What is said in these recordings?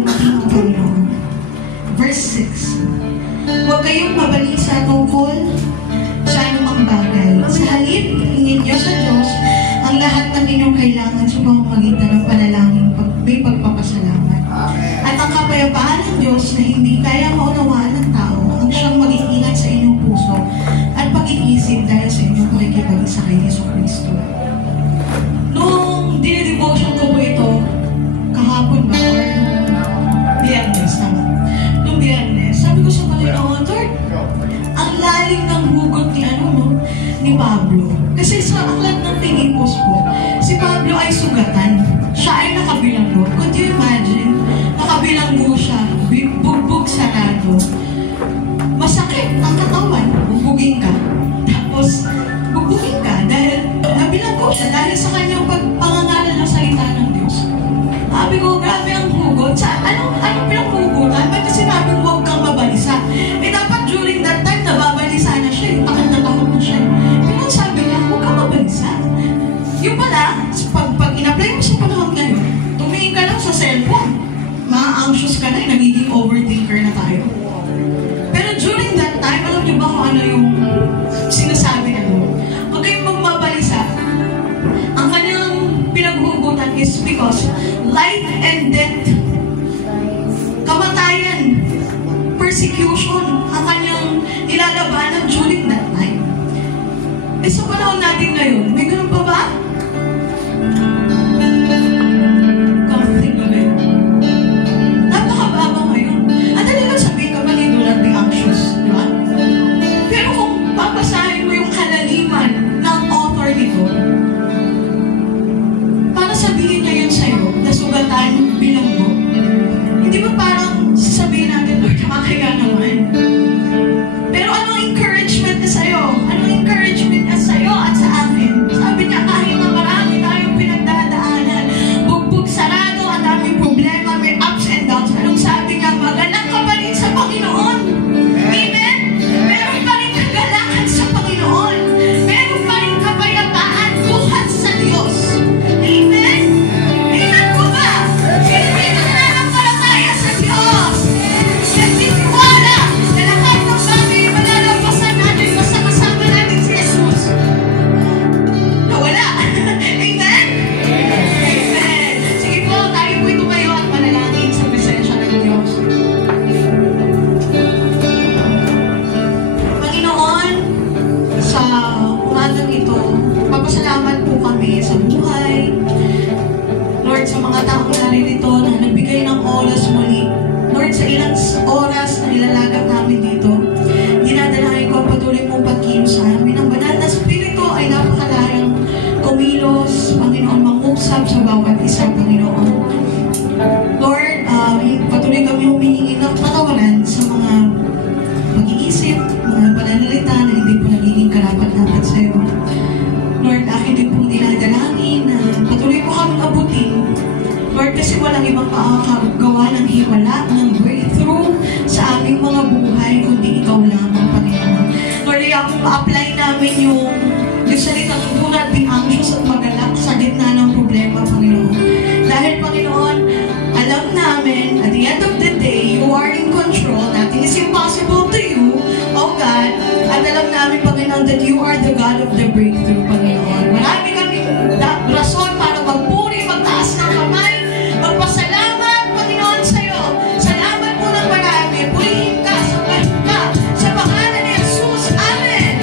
dumating ang Panginoon. Verse 6. Huwag kayong mabalisa tungkol sa anumang bagay. Sa halip, hingin niyo sa Diyos ang lahat ng inyong kailangan sa pamamagitan ng panalangin may pagpapasalamat. At ang kapayapaan ng Diyos na hindi kaya maunawaan ng tao ang siyang mag-iingat sa inyong puso at pag-iisip dahil sa inyong pakikipag-isa kay Jesucristo. Nung dinidevotion ko po ito, kahapon ba? Or Biyernes, tama? Nung Biyernes, sabi ko sa Panginoon, Lord, ang lalim ng hugot ni Pablo. Kasi sa aklat ng Filipos po, si Pablo ay sugatan. Siya ay nakabilanggo. Could you imagine? Nakabilanggo siya, bugbog sarado. Masakit ang katawan, bugbugin ka. Tapos, bugbugin ka dahil nabilanggo siya dahil sa kanyang pagpangangalan ng salita ng Diyos. Sabi ko, grabe ang hugot. Anong pinanghugutan? Ba't kasi sinabing huwag kang mabalisa? Dapat during that time, nababalisa na siya. Takot na takot na siya. Pero sabi niya, huwag kang mabalisa. Yung pala, pag in-apply mo sa panahon ngayon, tumingin ka lang sa cellphone. Ma-anxious ka na, nagiging overthinker na tayo. Pero during that time, alam niyo ba kung ano yung sinasabi na doon? Huwag kayong magbabalisa. Ang kanyang pinaghugutan is because life and death, kamatayan, persecution, ang kanyang nilalabanan during that time. Sa panahon natin ngayon, may ganun pa ba? Conflict ba yun? Napakababa ngayon. Ang dali lang sabihin ka, do not be anxious, di ba? Pero kung papasahin mo yung kalaliman ng author nito, para sabihin niya yun sa'yo, nasugatan bilanggo, hindi ba parang sasabihin natin, Lord, nakakaya naman? Pero anong encouragement na sa'yo? Anong encouragement na sa'yo at sa akin? Sabi niya, kahit na marami tayong pinagdadaanan, bugbog sarado, ang daming problema, may ups and downs. Anong sabi niya? Magalang ka pa rin sa Panginoon. Amen? Meron pa rin kagalakan sa Panginoon. Meron pa rin kapayapaan buhat sa Diyos. Amen? Amen po ba? Pinipito na ng palataya sa Diyos. Nagtitiwala na lahat ng bagay malalampasan natin basta kasama natin si Jesus. Nawala. Amen? Amen. Sige po, tayo po'y tumayo at manalangin sa presensya ng Diyos. Panginoon, sa umagang ito, papasalamat po kami sa buhay. Lord, sa mga taong naririto na nagbigay ng oras muli. Lord, sa ilang oras na nilalagak namin dito, dinadalahin ko ang patuloy mong pagkilos sa amin. Ang banal na spirito ay napakalayang kumilos, Panginoon, mangusap sa bawat isa, Panginoon. Lord, patuloy kami humihingi ng patawaran sa mga pag-iisip, mga pananalita na hindi po nagiging karapat-dapat sa iyo. Lord, akin din pong dinadalangin na patuloy po kami abutin. Lord, kasi walang ibang makakagawa ng hiwala, ng breakthrough sa aming mga buhay, kundi ikaw lamang, Panginoon. Lord, ma-apply namin yung salitang do not be anxious at magalak sa gitna ng problema, Panginoon. Dahil, Panginoon, alam namin, at the end of the day, you are in control. Nothing is impossible to you, oh God. At alam namin, Panginoon, that you are the God of the breakthrough, Panginoon. Marami kami rason para magpuri, magtaas ng kamay, magpasalamat, Panginoon, sa iyo. Salamat po ng marami. Purihin ka, sabahin ka, sa pangalan ni Jesus. Amen.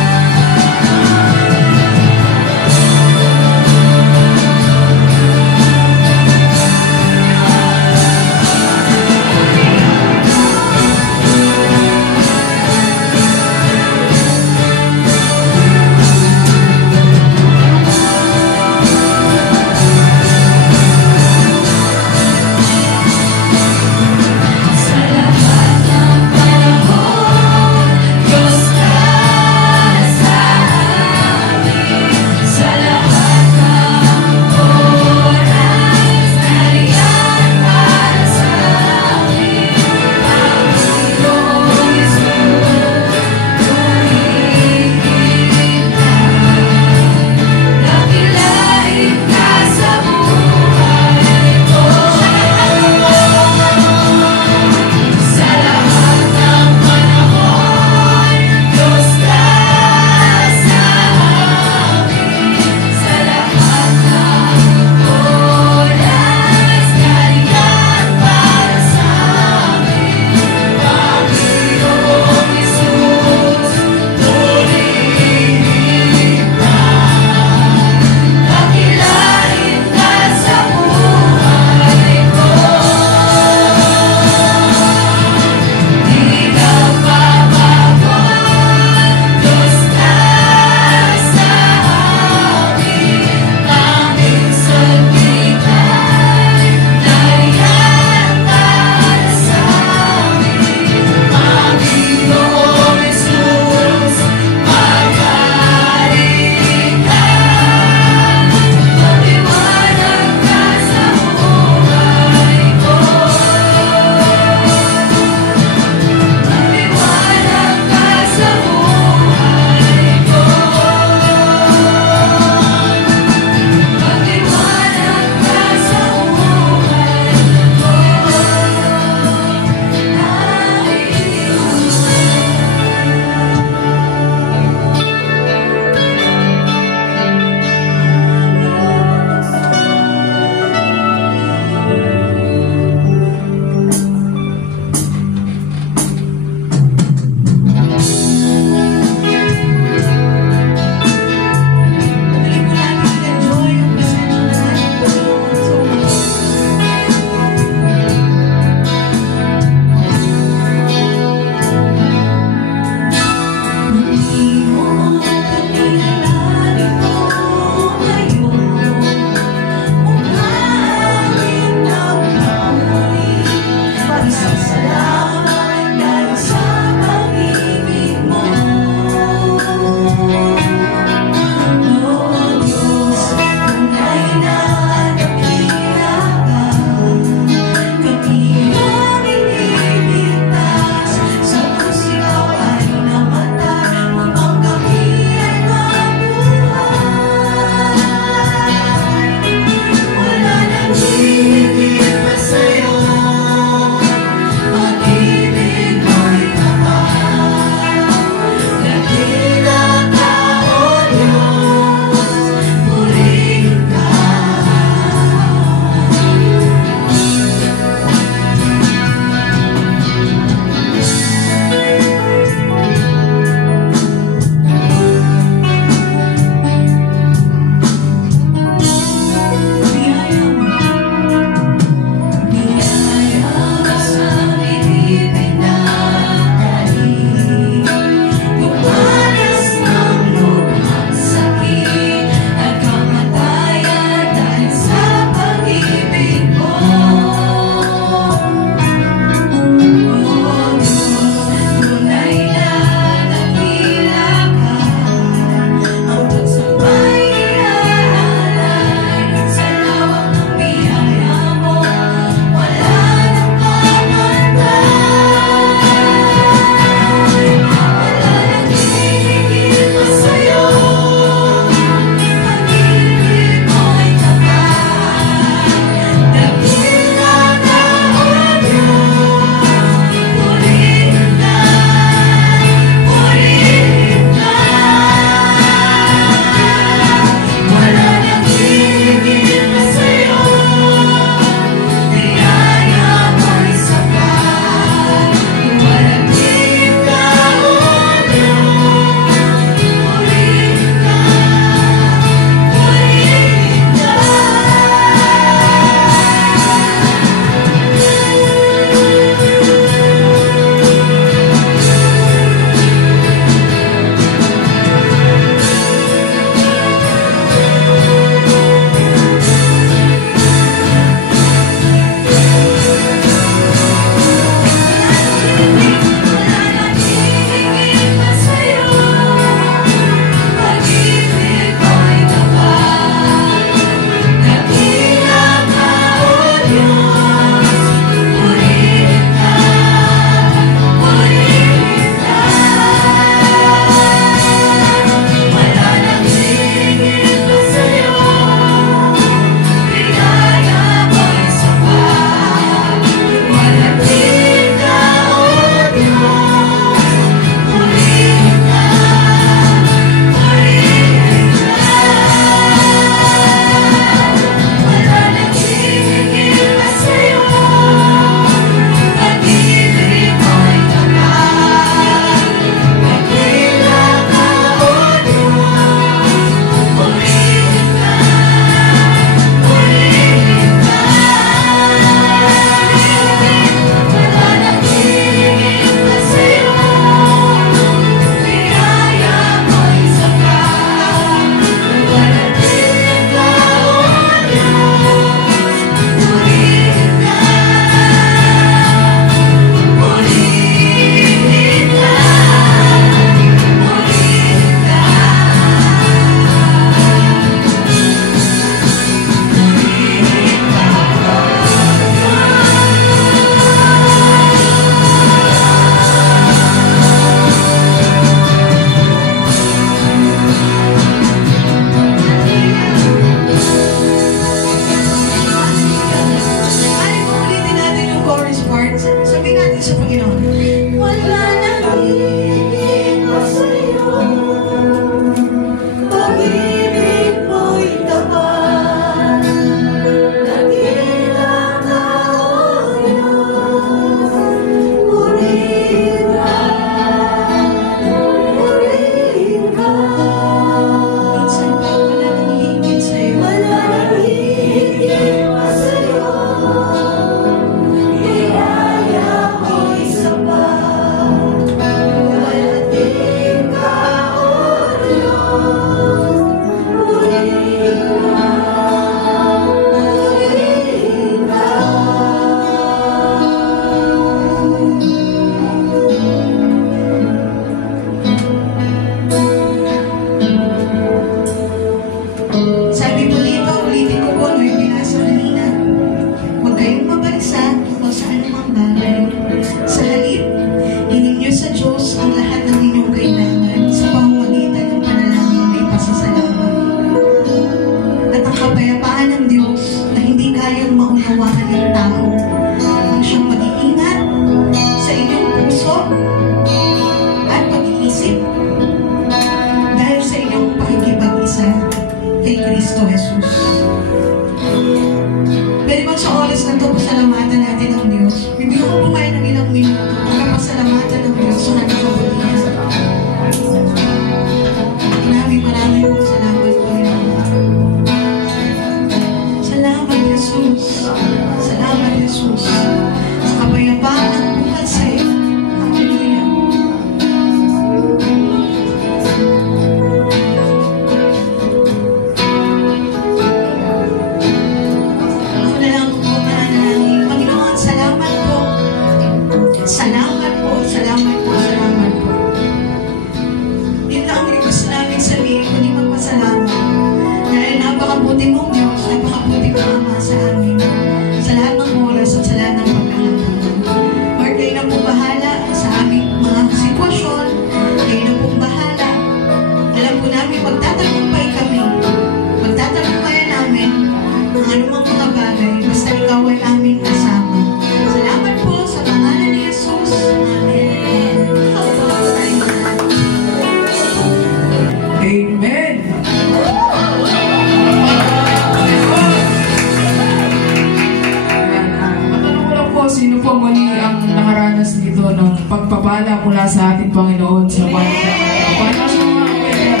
pagpapala mula sa ating Panginoon sa para sa mga kapatid.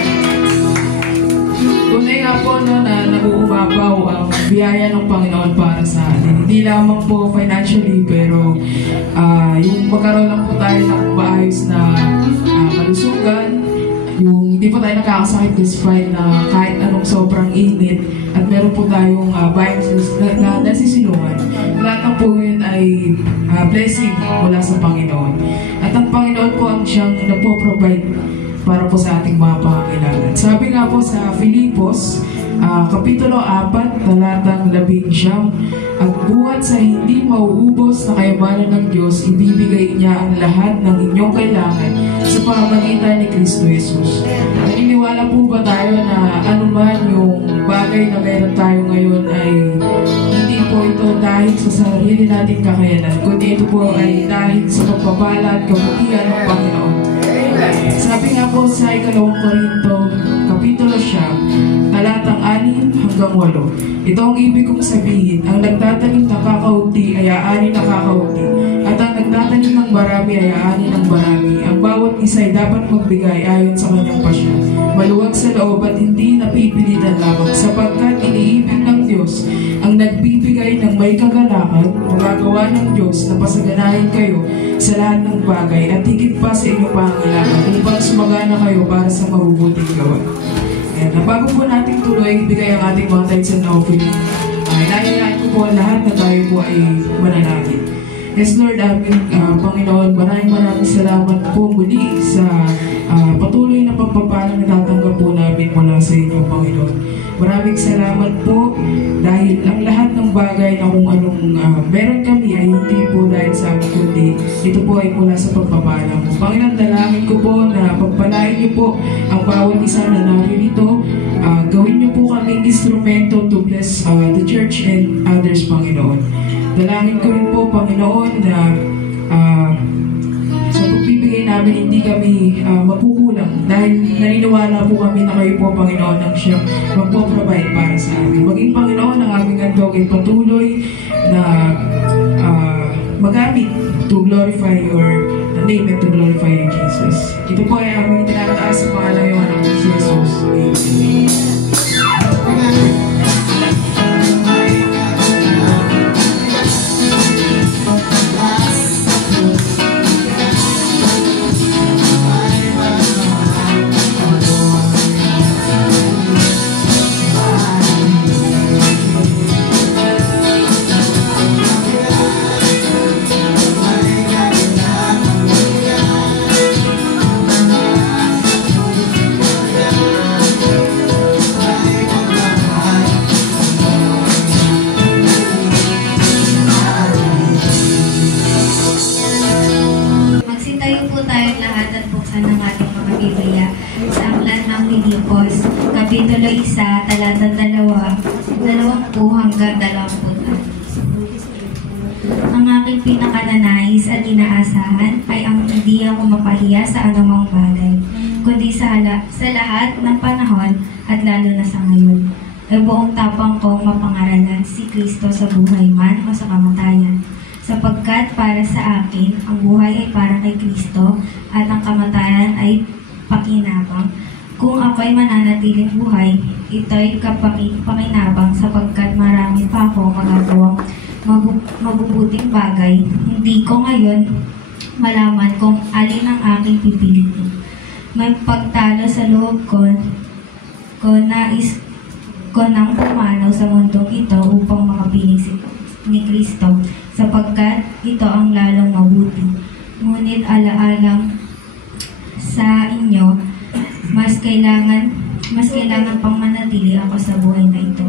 Tunay nga po no, na nag-uumapaw ang biyaya ng Panginoon para sa atin. Hindi lamang po financially, pero yung magkaroon lang po tayo ng maayos na kalusugan, yung hindi po tayo nakakasakit despite na kahit anong sobrang init, at meron po tayong biases na nasisilungan. Lahat ng po yun ay blessing mula sa Panginoon. At ang Panginoon po ang siyang nagpo-provide para po sa ating mga pangangailangan. Sabi nga po sa Filipos, Kapitulo 4, talatang 11, at buhat sa hindi mauubos na kayamanan ng Diyos, ibibigay niya ang lahat ng inyong kailangan sa pamamagitan ni Kristo Jesus. Naniniwala po ba tayo na anuman yung bagay na meron tayo ngayon ay hindi po ito dahil sa sarili nating kakayanan, kundi ito po ay dahil sa pagpapala at kabutihan ng Panginoon. Sabi nga po sa 2 Korinto, Kapitulo 7, talatang 6 hanggang 8. Ito ang ibig kong sabihin, ang nagtatanim ng kakaunti ay aani ng kakaunti, at ang nagtatanim ng marami ay aani ng marami. Ang bawat isa ay dapat magbigay ayon sa kanyang pasya, maluwag sa loob at hindi napipilitan lamang, sapagkat iniibig ng Diyos ang nagbibigay ng may kagalakan, magagawa ng Diyos na pasaganahin kayo sa lahat ng bagay at higit pa sa inyong pangangailangan upang sumagana kayo para sa mabubuting gawa. Ayan, bago po natin tuloy, ibigay ang ating mga tithes and offering. Inaayaan ko po lahat na tayo po ay manalangin. Yes, Lord, aming Panginoon, maraming salamat po muli sa patuloy na pagpapalang natatanggap po namin mula sa inyo, Panginoon. Maraming salamat po dahil ang lahat ng bagay na kung anong meron kami ay hindi po dahil sa amin, kundi ito po ay mula sa pagpapala mo. Panginoon, dalangin ko po na pagpalain niyo po ang bawat isa na naririto. Gawin niyo po kaming instrumento to bless the church and others, Panginoon. Dalangin ko rin po, Panginoon, na sa pagbibigay namin hindi kami mapukulang dahil naniniwala po kami na kayo po, Panginoon, ang siyang magpo-provide para sa amin. Maging, Panginoon, ang aming handog ay patuloy na magamit to glorify your name and to glorify you, Jesus. Ito po ay aming tinataas sa pangalan ng anak ni Jesus. Amen. Kapitulo 1, talatang 20 hanggang 20. Ang aking pinakananais at inaasahan ay ang hindi ako mapahiya sa anumang bagay, kundi sa lahat ng panahon at lalo na sa ngayon. Ay buong tapang kong mapangaralan si Kristo sa buhay man o sa kamatayan. Sapagkat para sa akin, ang buhay ay para kay Kristo at ang kamatayan ay pakinabang. Kung ako'y mananatiling buhay, ito'y pakinabang sapagkat marami pa ako magagawang mabubuting bagay. Hindi ko ngayon malaman kung alin ang aking pipiliin. May pagtalo sa loob ko nais ko nang pumanaw sa mundong ito upang makapiling ni Kristo, sapagkat ito ang lalong mabuti. Ngunit alaalang sa inyo, mas kailangan pang manatili ako sa buhay na ito.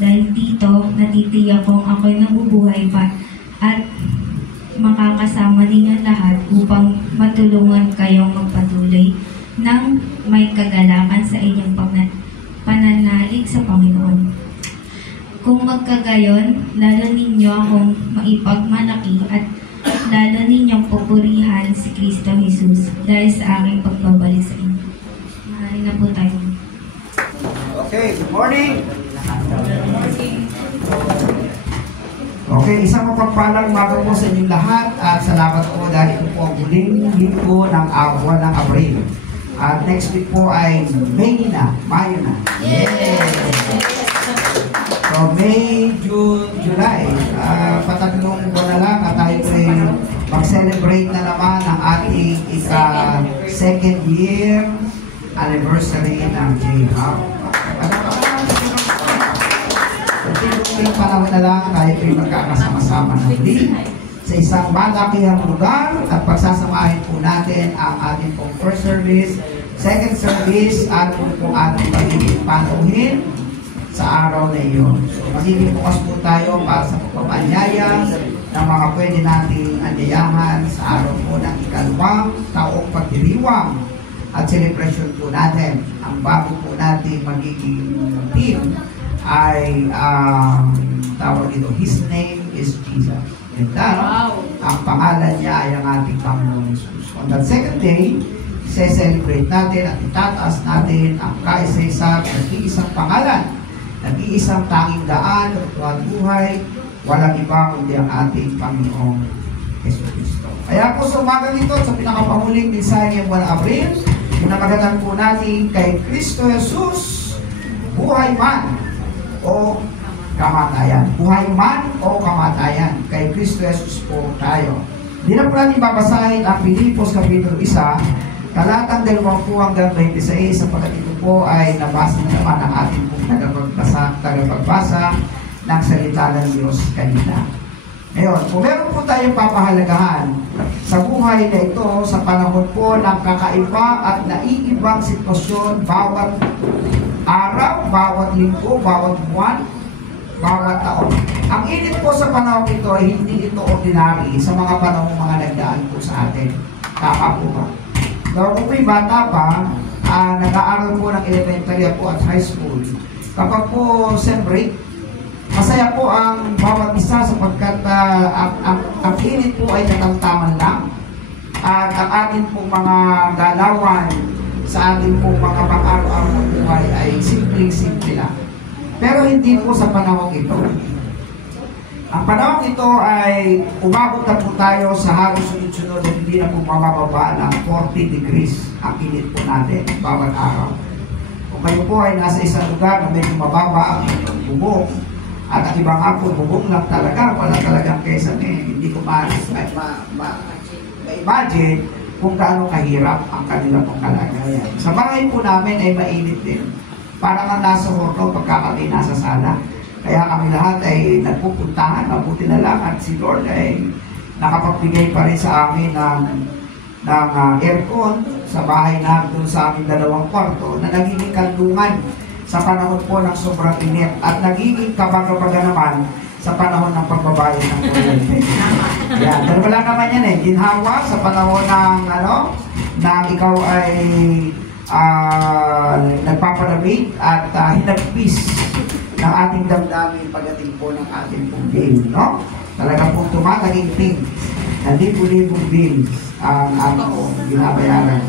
Dahil dito, natitiyak kong ako'y nabubuhay pa at makakasama ninyong lahat upang matulungan kayong magpatuloy ng may kagalakan sa inyong pananalig sa Panginoon. Kung magkagayon, lalo ninyo akong maipagmalaki at lalo ninyong pupurihan si Kristo Jesus dahil sa aking pagbabalik sa inyo. Mahali na po tayo. Okay, good morning. Okay. Okay, isang mapagpalang umaga po sa inyong lahat at salamat po dahil ito po ang huling linggo ng buwan ng Abril. At next week po ay May na, Mayo na. So May, June, July, patatlong buwan na lang at tayo ay mag-celebrate na naman ang ating second year anniversary ng J-Hub. Yung panahon na lang tayo ay magkakasama-sama na muli sa isang malakihang lugar at pagsasamahin po natin ang ating pong first service, second service at po ating magiging panuhin sa araw na iyon. So magiging bukas po tayo para sa pagpapanyaya ng mga pwede nating anyayahan sa araw po ng ikalawang taong pagdiriwang at celebration po natin. Ang bago po natin magiging team ay tawag dito, His name is Jesus. And ang pangalan niya ay ang ating Panginoon Jesus. On that second day, celebrate natin at itataas natin ang kaisa-isa, nag-iisang pangalan, nag-iisang tanging daan, at buhay, walang iba kundi ang ating Panginoong Jesus Cristo. Kaya po sa umaga nito, sa pinakapahuling mensahe ng buwan Abril, pinamagatan po natin kay Kristo Jesus, buhay man o kamatayan. Buhay man o kamatayan. Kay Kristo Jesus po tayo. Hindi na po natin babasahin ang Pilipos Kapitulo 1, talatang 20 hanggang 26, sapagkat ito po ay nabasa na naman ang ating pong tagapagbasa ng salita ng Diyos kanina. Ngayon, kung meron po tayong papahalagahan sa buhay na ito, sa panahon po ng kakaiba at naiibang sitwasyon, bawat araw, bawat linggo, bawat buwan, bawat taon. Ang init po sa panahon ito ay hindi ito ordinary sa mga panahon mga nagdaan po sa atin. Tama po ba? Kung po'y bata pa, nag-aaral po ng elementary po at high school, kapag po sem break, masaya po ang bawat isa sapagkat ang init po ay natamtaman lang. At ang atin po mga galawan sa ating po mga pang-araw-araw na buhay ay simpleng-simple lang. Pero hindi po sa panahon ito. Ang panahon ito ay umabot na po tayo sa halos sunod-sunod at hindi na po mabababa ng 40 degrees ang init po natin bawat araw. Kung kayo po ay nasa isang lugar na medyo mababa ang inyong bubong, at ang ibang po bubong lang talaga, wala talagang kesame, hindi ko ma-imagine kung gaano kahirap ang kanilang pong kalagayan. Sa bahay po namin ay mainit din. Parang ang nasa horno pagka kami nasa sala. Kaya kami lahat ay nagpupuntahan, mabuti na lang at si Lord ay nakapagbigay pa rin sa amin ng aircon sa bahay namin doon sa aming 2 kwarto na nagiging kandungan sa panahon po ng sobrang init at nagiging kabaga-baga naman sa panahon ng pagbabayad ng kuryente. Yan, pero wala naman yan eh. Ginhawa sa panahon ng na ikaw ay nagpapalamig at hinagpis ng ating damdamin pagdating po ng ating pong bill, no? Talagang po tumataging na libo-libong bills ang ating binabayaran.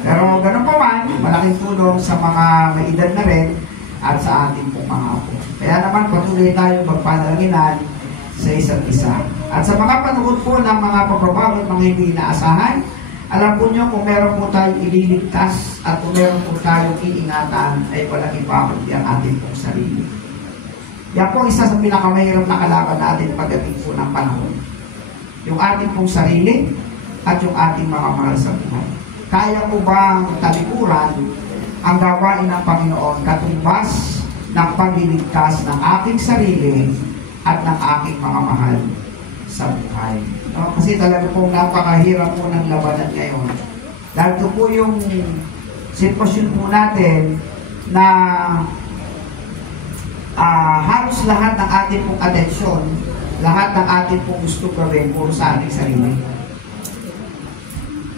Pero ganun pa man, malaking tulong sa mga may edad na rin at sa ating pong mga apo. Kaya naman patuloy tayo magpanalanginan sa isa't isa. At sa mga panahon po ng mga pagbabago at mga hindi inaasahan, alam po nyo kung meron po tayong ililigtas at kung meron po tayong iingatan ay walang iba kundi ang ating pong sarili. Yan po isa sa pinakamahirap na kalaban natin pagdating po ng panahon. Yung ating pong sarili at yung ating mga mahal sa buhay. Kaya mo bang talikuran ang gawain ng Panginoon katumbas ng pagliligtas ng aking sarili at ng aking mga mahal sa buhay? No? Kasi talaga pong napakahirap po ng labanan ngayon. Dahil ito po yung sitwasyon po natin na halos lahat ng ating pong atensyon, lahat ng ating pong gusto gawin puro sa ating sarili.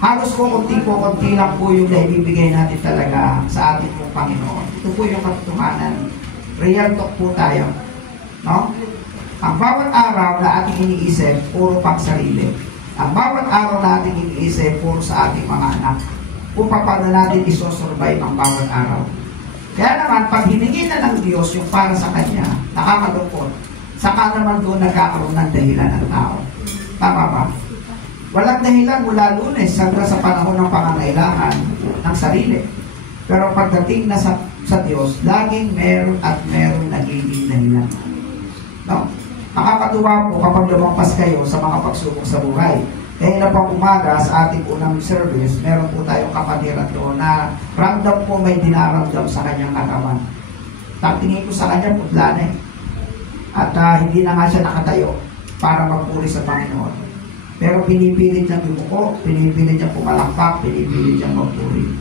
Halos po konti lang po yung naibibigay natin talaga sa ating pong Panginoon. Ito po yung katotohanan. Real talk po tayo. No? Ang bawat araw na ating iniisip, puro pang sarili. Ang bawat araw na ating iniisip, puro sa ating mga anak. Kung paano natin isosurvive ang bawat araw. Kaya naman, pag hiningi na ng Diyos yung para sa Kanya, nakakalungkot. Saka naman doon nagkakaroon ng dahilan ng tao. Tama ba? Walang dahilan mula Lunes hanggang sa panahon ng pangangailangan ng sarili. Pero pagdating na sa Diyos, laging meron at meron nagiging dahilan. No? Nakakatuwa po kapag lumampas kayo sa mga pagsubok sa buhay. Kaya na pang umaga sa ating unang service, meron po tayong kapatiran doon na random po may dinaramdam sa kanyang katawan. Tingin ko sa kanya, putla na eh. At hindi na nga siya nakatayo para magpuri sa Panginoon. Pero pinipilit niyang yumuko, pinipilit niyang pumalakpak, pinipilit niyang magpuri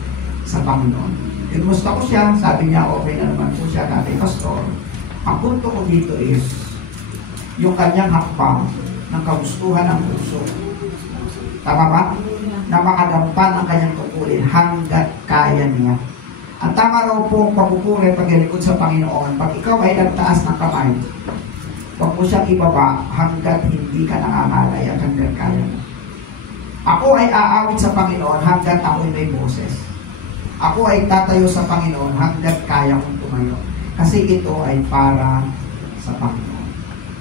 sa Panginoon. Inusta ko siya, sabi niya okay na naman po siya, dati pastor. Ang punto ko dito is yung kanyang hakbang ng kagustuhan ng puso. Tama ba? Na makadampan ang kanyang tungkulin hanggat kaya niya. Ang tama raw po ang pagpupuri paglikod sa Panginoon, pag ikaw ay nagtaas ng kamay, huwag mo siyang ibaba hanggat hindi ka nangangalay at hanggat kaya mo. Ako ay aawit sa Panginoon hanggat ako'y may boses. Ako ay tatayo sa Panginoon hanggat kaya kong tumayo. Kasi ito ay para sa Panginoon.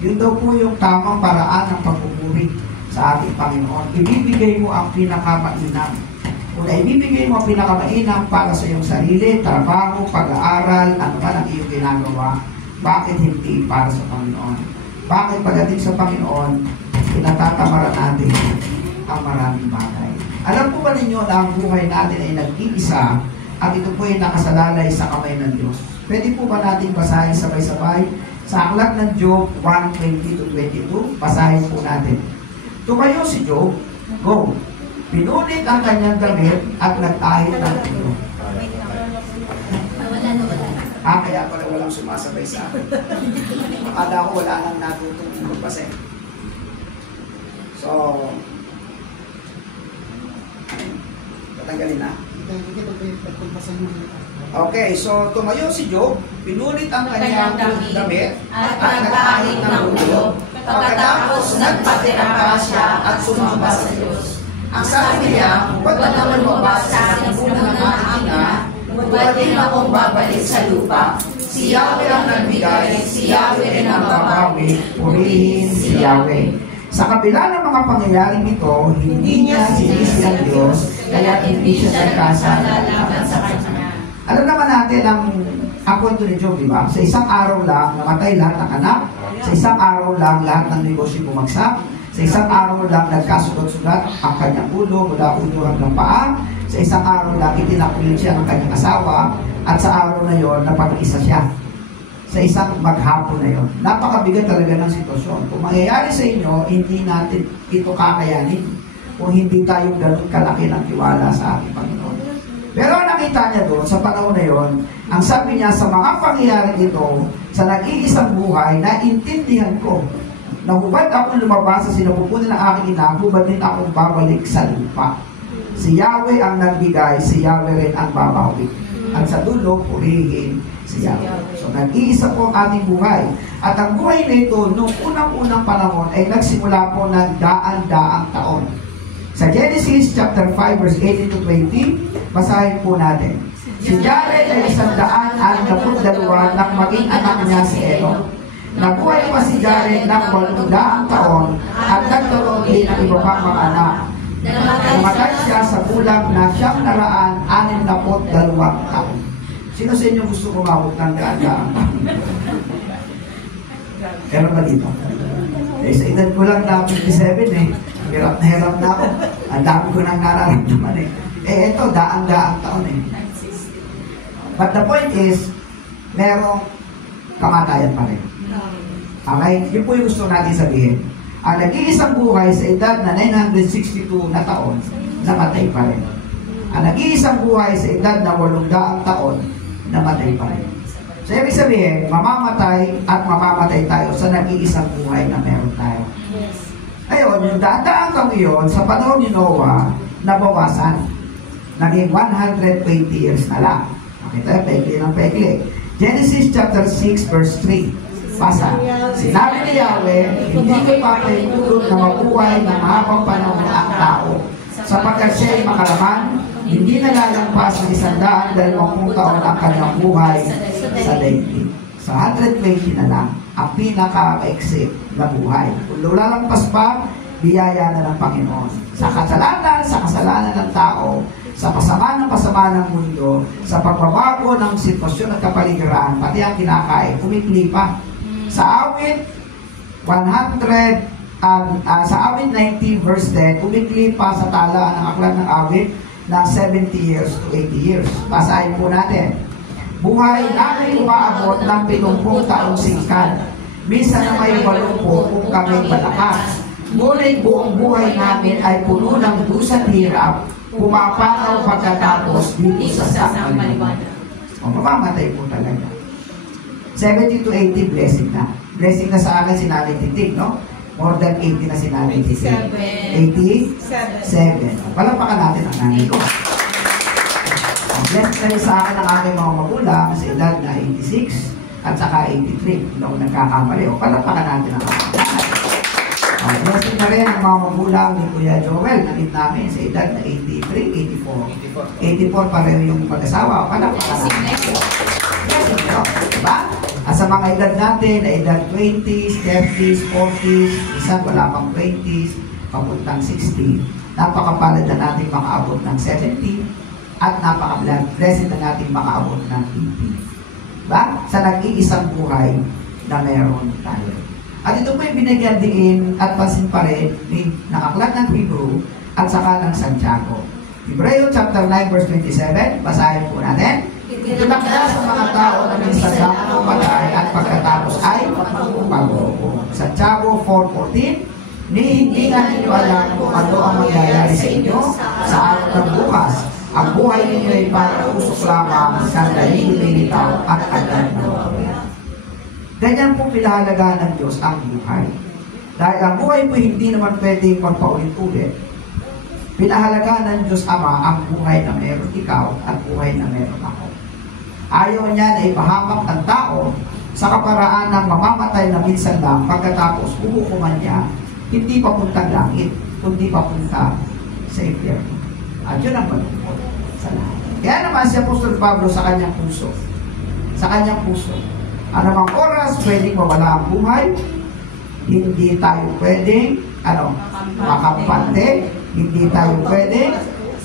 Yun daw po yung tamang paraan ng pagpupuri sa ating Panginoon. Ibibigay mo ang pinakamainam. Kung ibibigay mo ang pinakamainam para sa iyong sarili, trabaho, pag-aaral, ano man ang iyong ginagawa, bakit hindi para sa Panginoon? Bakit pagdating sa Panginoon, pinatatamara natin ang maraming bagay? Alam po ba ninyo na ang buhay natin ay nag-iisa at ito po ay nakasalalay sa kamay ng Diyos? Pwede po ba natin basahin sabay-sabay sa aklat ng Job 1:20-22? Basahin po natin. Tumayo si Job, go. Pinunit ang kanyang damit at nag-ahit ng ulo. Kaya pala walang sumasabay sa akin. Akala ko wala nang natutong magbasa. So, tatanggalin na. Okay, so tumayo si Job, pinunit ang kanyang damit at nag-ahit ng ulo. Pagkatapos nagpatira siya at sumamba sa Diyos. Ang sabi niya, ba't naman lumabas sa sinapunan ng aking ina? Huwag din akong babalik sa lupa. Si Yahweh ang nagbigay, si Yahweh rin ang babawi, purihin si Yahweh. Sa kabila ng mga pangyayaring ito, hindi niya sinisi ang Diyos, kaya hindi siya nagkasalanan sa kanya. Alam naman natin ang kwento ni Job, di ba? Sa isang araw lang, namatay lahat ng anak. Sa isang araw lang, lahat ng negosyo bumagsak. Sa isang araw lang, nagkasugat-sugat ang kanyang ulo mula ulo hanggang paa. Sa isang araw lang, itinakulin siya ng kanyang asawa. At sa araw na yon, napag-isa siya. Sa isang maghapon na yon. Napakabigat talaga ng sitwasyon. Kung mangyayari sa inyo, hindi natin ito kakayanin. Kung hindi tayo ganun kalaki ng tiwala sa ating Panginoon. Pero nakita niya doon, sa panahon na yon, ang sabi niya, sa mga pangyayaring ito, sa nag-iisang buhay, naintindihan ko na hubad akong lumabas sa sinapupunan ng aking ina, hubad din akong babalik sa lupa. Si Yahweh ang nagbigay, si Yahweh rin ang babawi. At sa dulo, purihin si Yahweh. So, nag-iisa po ang ating buhay. At ang buhay na ito, noong unang-unang panahon, ay nagsimula po ng daan-daang taon. Sa Genesis chapter 5, verse 18-20, basahin po natin. Si Jared ay 162 nang maging anak niya si Enoch. Nabuhay pa si Jared ng 800 taon at nagkaroon din ng iba pang mga anak. Namatay siya sa bulang na 962 taon. Sino sa inyo gusto kumawag ng daan-daang taon? Kaya ba dito? Sa edad ko lang na 57 Hirap na ako. Ang dami ko nang nararamdaman ito, daang-daang taon But the point is, merong kamatayan pa rin. Okay? Yun po yung gusto natin sabihin. Ang nag-iisang buhay sa edad na 962 na taon, namatay pa rin. Ang nag-iisang buhay sa edad na 800 taon, namatay pa rin. So, ibig sabihin, mamamatay at mamamatay tayo sa nag-iisang buhay na meron tayo. Ngayon, yung daang taon yun, sa panahon ni Noah, nabawasan. Naging 120 years na lang. Makita, pekli ng pekli. Genesis chapter 6, verse 3. Pasa. Sinabi ni Yahweh, hindi ko papahintulot na mabuhay ng mahabang panahon na ang tao. Sapagkat siya ay makalaman, hindi nalalampas ng 120 taon ang kanyang buhay sa daigdig. Sa 120 na lang ang pinaka-maiksi na buhay. Kung lalampas pa, biyaya na ng Panginoon. Sa kasalanan ng tao, sa pasama ng mundo, sa pagbabago ng sitwasyon at kapaligiran, pati ang kinakain, kumikli pa. Sa awit 90 verse 10, kumikli pa sa tala ng aklat ng awit ng 70 years to 80 years. Basahin po natin. Buhay namin umaabot ng 70 taong singkan. Minsan na may 80 kung kami malakas. Ngunit buong buhay namin ay puno ng dusa't hirap. Pumapanaw pagkatapos dito sa maliwanag. O, mamamatay po talaga. 70 to 80, blessing na. Blessing na sa akin si Nanay Titig, no? More than 80 na si Nanay Titig. 87. Palampakan natin ang nanay ko. Blessed na sa akin ang aking mga magulang sa edad na 86 at saka 83. Hindi ako nagkakamali. O, palampakan natin ang aking nanay. Blessed na rin ang mga magulang ni Kuya Joel na namin sa edad na 83, 84. 84 pareho yung pag-asawa. Palampakan natin. Blessing nyo. Diba? At sa mga edad natin na edad 20s, 30s, 40s, isang wala pang 20s, papuntang 60, napakapalad na natin makaabot ng 70 at napaka-blessed na natin makaabot ng 80. Diba? Sa nag-iisang buhay na meron tayo. At ito po yung binigyan din at pansin pa rin ng aklat ng Hebrew at saka ng Santiago. Hebreo chapter 9 verse 27, basahin po natin. Itinakda sa mga tao na minsan lang pumatay at pagkatapos ay magbago. Santiago 4:14, hindi na ninyo alam kung ano ang mangyayari sa inyo sa araw ng bukas. Ang buhay ninyo ay para usok lamang, sandali, lilitaw at agad na mawala. Ganyan po pinahalagaan ng Diyos ang buhay. Dahil ang buhay po hindi naman pwedeng magpaulit-ulit. Pinahalagaan ng Diyos Ama ang buhay na meron ikaw at buhay na meron ako. Ayaw niya na ipahamak ang tao sa kaparaan ng mamamatay na minsan lang pagkatapos hukuman niya hindi papuntang langit, kundi papunta sa impyerno. At yun ang malungkot sa lahat. Kaya naman si Apostol Pablo sa kanyang puso, anumang oras pwedeng mawala ang buhay, hindi tayo pwedeng makampante, hindi tayo pwedeng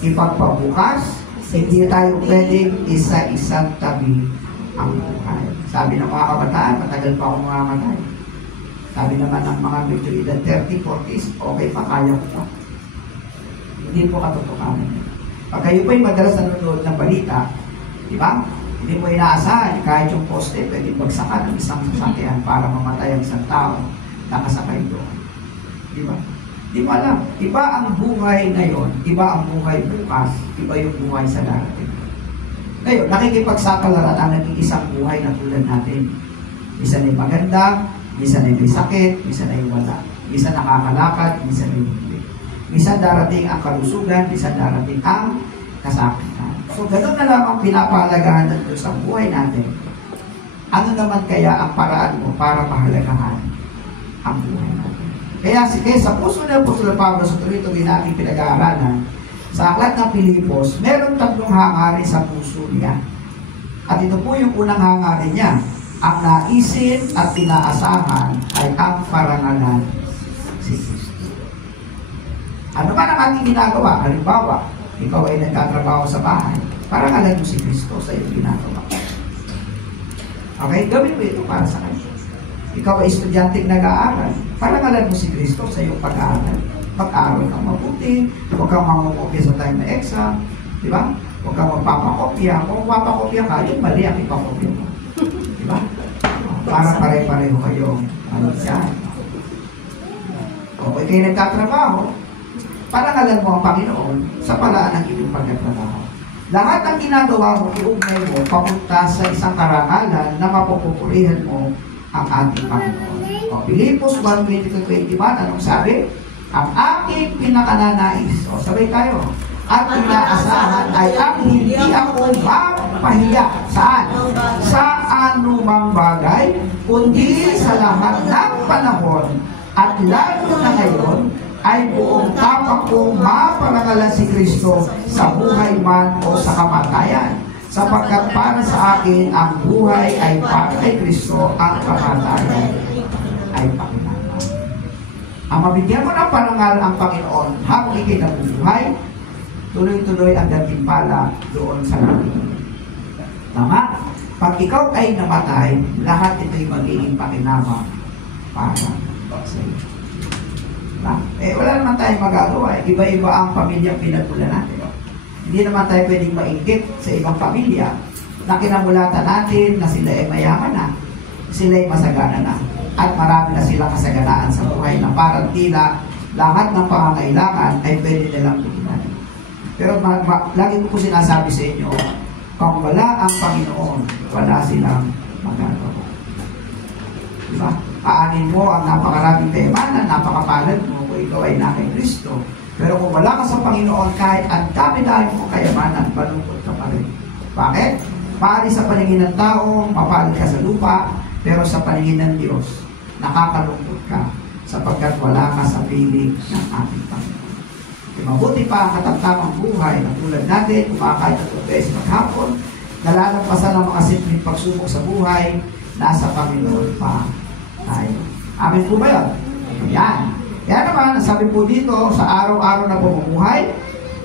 ipagpabukas, hindi tayo pwedeng isa-isang tabi ang buhay. Sabi ng mga kabataan, matagal pa akong mamamatay. Sabi naman ng mga medyo edad 30, 40s, okay pa, kaya ko pa. Hindi po katotohanan. Pag kayo po yung madalas nanonood ng balita, di ba? Hindi mo inaasahan, kahit yung poste, pwede bagsakan ng isang sasakyan para mamatay ang isang tao nakasakay doon. Di ba? Di mo alam. Iba ang buhay ngayon, iba ang buhay bukas, iba yung buhay sa darating. Ngayon, nakikipagsapalaran ang naging isang buhay na tulad natin. Minsan ay maganda, minsan ay may sakit, minsan ay wala. Minsan nakakalakad, minsan ay hindi. Minsan darating ang kalusugan, minsan darating ang kasakitan. So, ganoon na lamang pinapahalagaan ng Diyos ang buhay natin. Ano naman kaya ang paraan mo para pahalagahan ang buhay natin? Kaya sa puso ng Apostol Pablo sa tuloy-tuloy natin pinag-aaralan, sa aklat ng Pilipos, meron 3 hangarin sa puso niya. At ito po yung unang hangarin niya. Ang naisin at inaasahan ay ang parangalan si Kristo. Ano ba ang ating ginagawa? Halimbawa, ikaw ay nagtatrabaho sa bahay, parangalan mo si Kristo sa iyong ginagawa. Okay, gawin mo ito para sa Kanya. Ikaw ay estudyanteng nag-aaral, parangalan mo si Kristo sa iyong pag-aaral. Pag-aaral kang mabuti, huwag kang mamukopya sa time na exam, di ba? Huwag kang magpapakopya. Kung magpapakopya ka, yun mali ang ipakopya mo. Di ba? Para pare-pareho kayo. Ano yan? Okay, kayo nagtatrabaho, parangalan mo ang Panginoon sa palaan ng iyong pagkatrabaho. Lahat ng ginagawa mo, iugnay mo, papunta sa isang karangalan na mapupupurihan mo ang ating Panginoon. O, Pilipos 1:20-21, anong sabi? Ang aking pinakananais, o sabay tayo, at inaasahan ay ang hindi ako mapahiya. Saan? Sa anumang bagay, kundi sa lahat ng panahon at lalo na ngayon, ay buong tapak kong maparangalan si Kristo sa buhay man o sa kamatayan. sapagkat para sa akin ang buhay ay para kay Kristo, ang kamatayan ay pakinabang. Ang mabigyan mo ng parangal ang Panginoon habang ikay nabubuhay, tuloy-tuloy ang gantimpala doon sa langit. Tama? Pag ikaw ay namatay, lahat ito'y magiging pakinabang para sa iyo. Wala naman tayong magagawa. Iba-iba ang pamilyang pinagmula natin. Hindi naman tayo pwedeng maingit sa ibang pamilya na kinamulatan natin na sila ay mayaman na, sila ay masagana na, at marami na silang kasaganaan sa buhay na parang tila lahat ng pangangailangan ay pwede nilang tugunan. Pero lagi ko po sinasabi sa inyo, kung wala ang Panginoon, wala silang magagawa. Diba? Paanin mo ang napakaraming kayamanan, napakapalad mo kung ikaw ay na kay Kristo. Pero kung wala ka sa Panginoon, kahit ang dami-dami mong kayamanan, malungkot ka pa rin. Bakit? Maari sa paningin ng tao, mapalad ka sa lupa, pero sa paningin ng Diyos, nakakalungkot ka sapagkat wala ka sa piling ng ating Panginoon. Mabuti pa ang katamtamang buhay na tulad natin, kumakain at beses maghapon, nalalampasan ang mga simpleng pagsubok sa buhay, nasa Panginoon pa tayo. Amin po ba yun? Ayan. Kaya naman, sabi po dito, sa araw-araw na pamumuhay,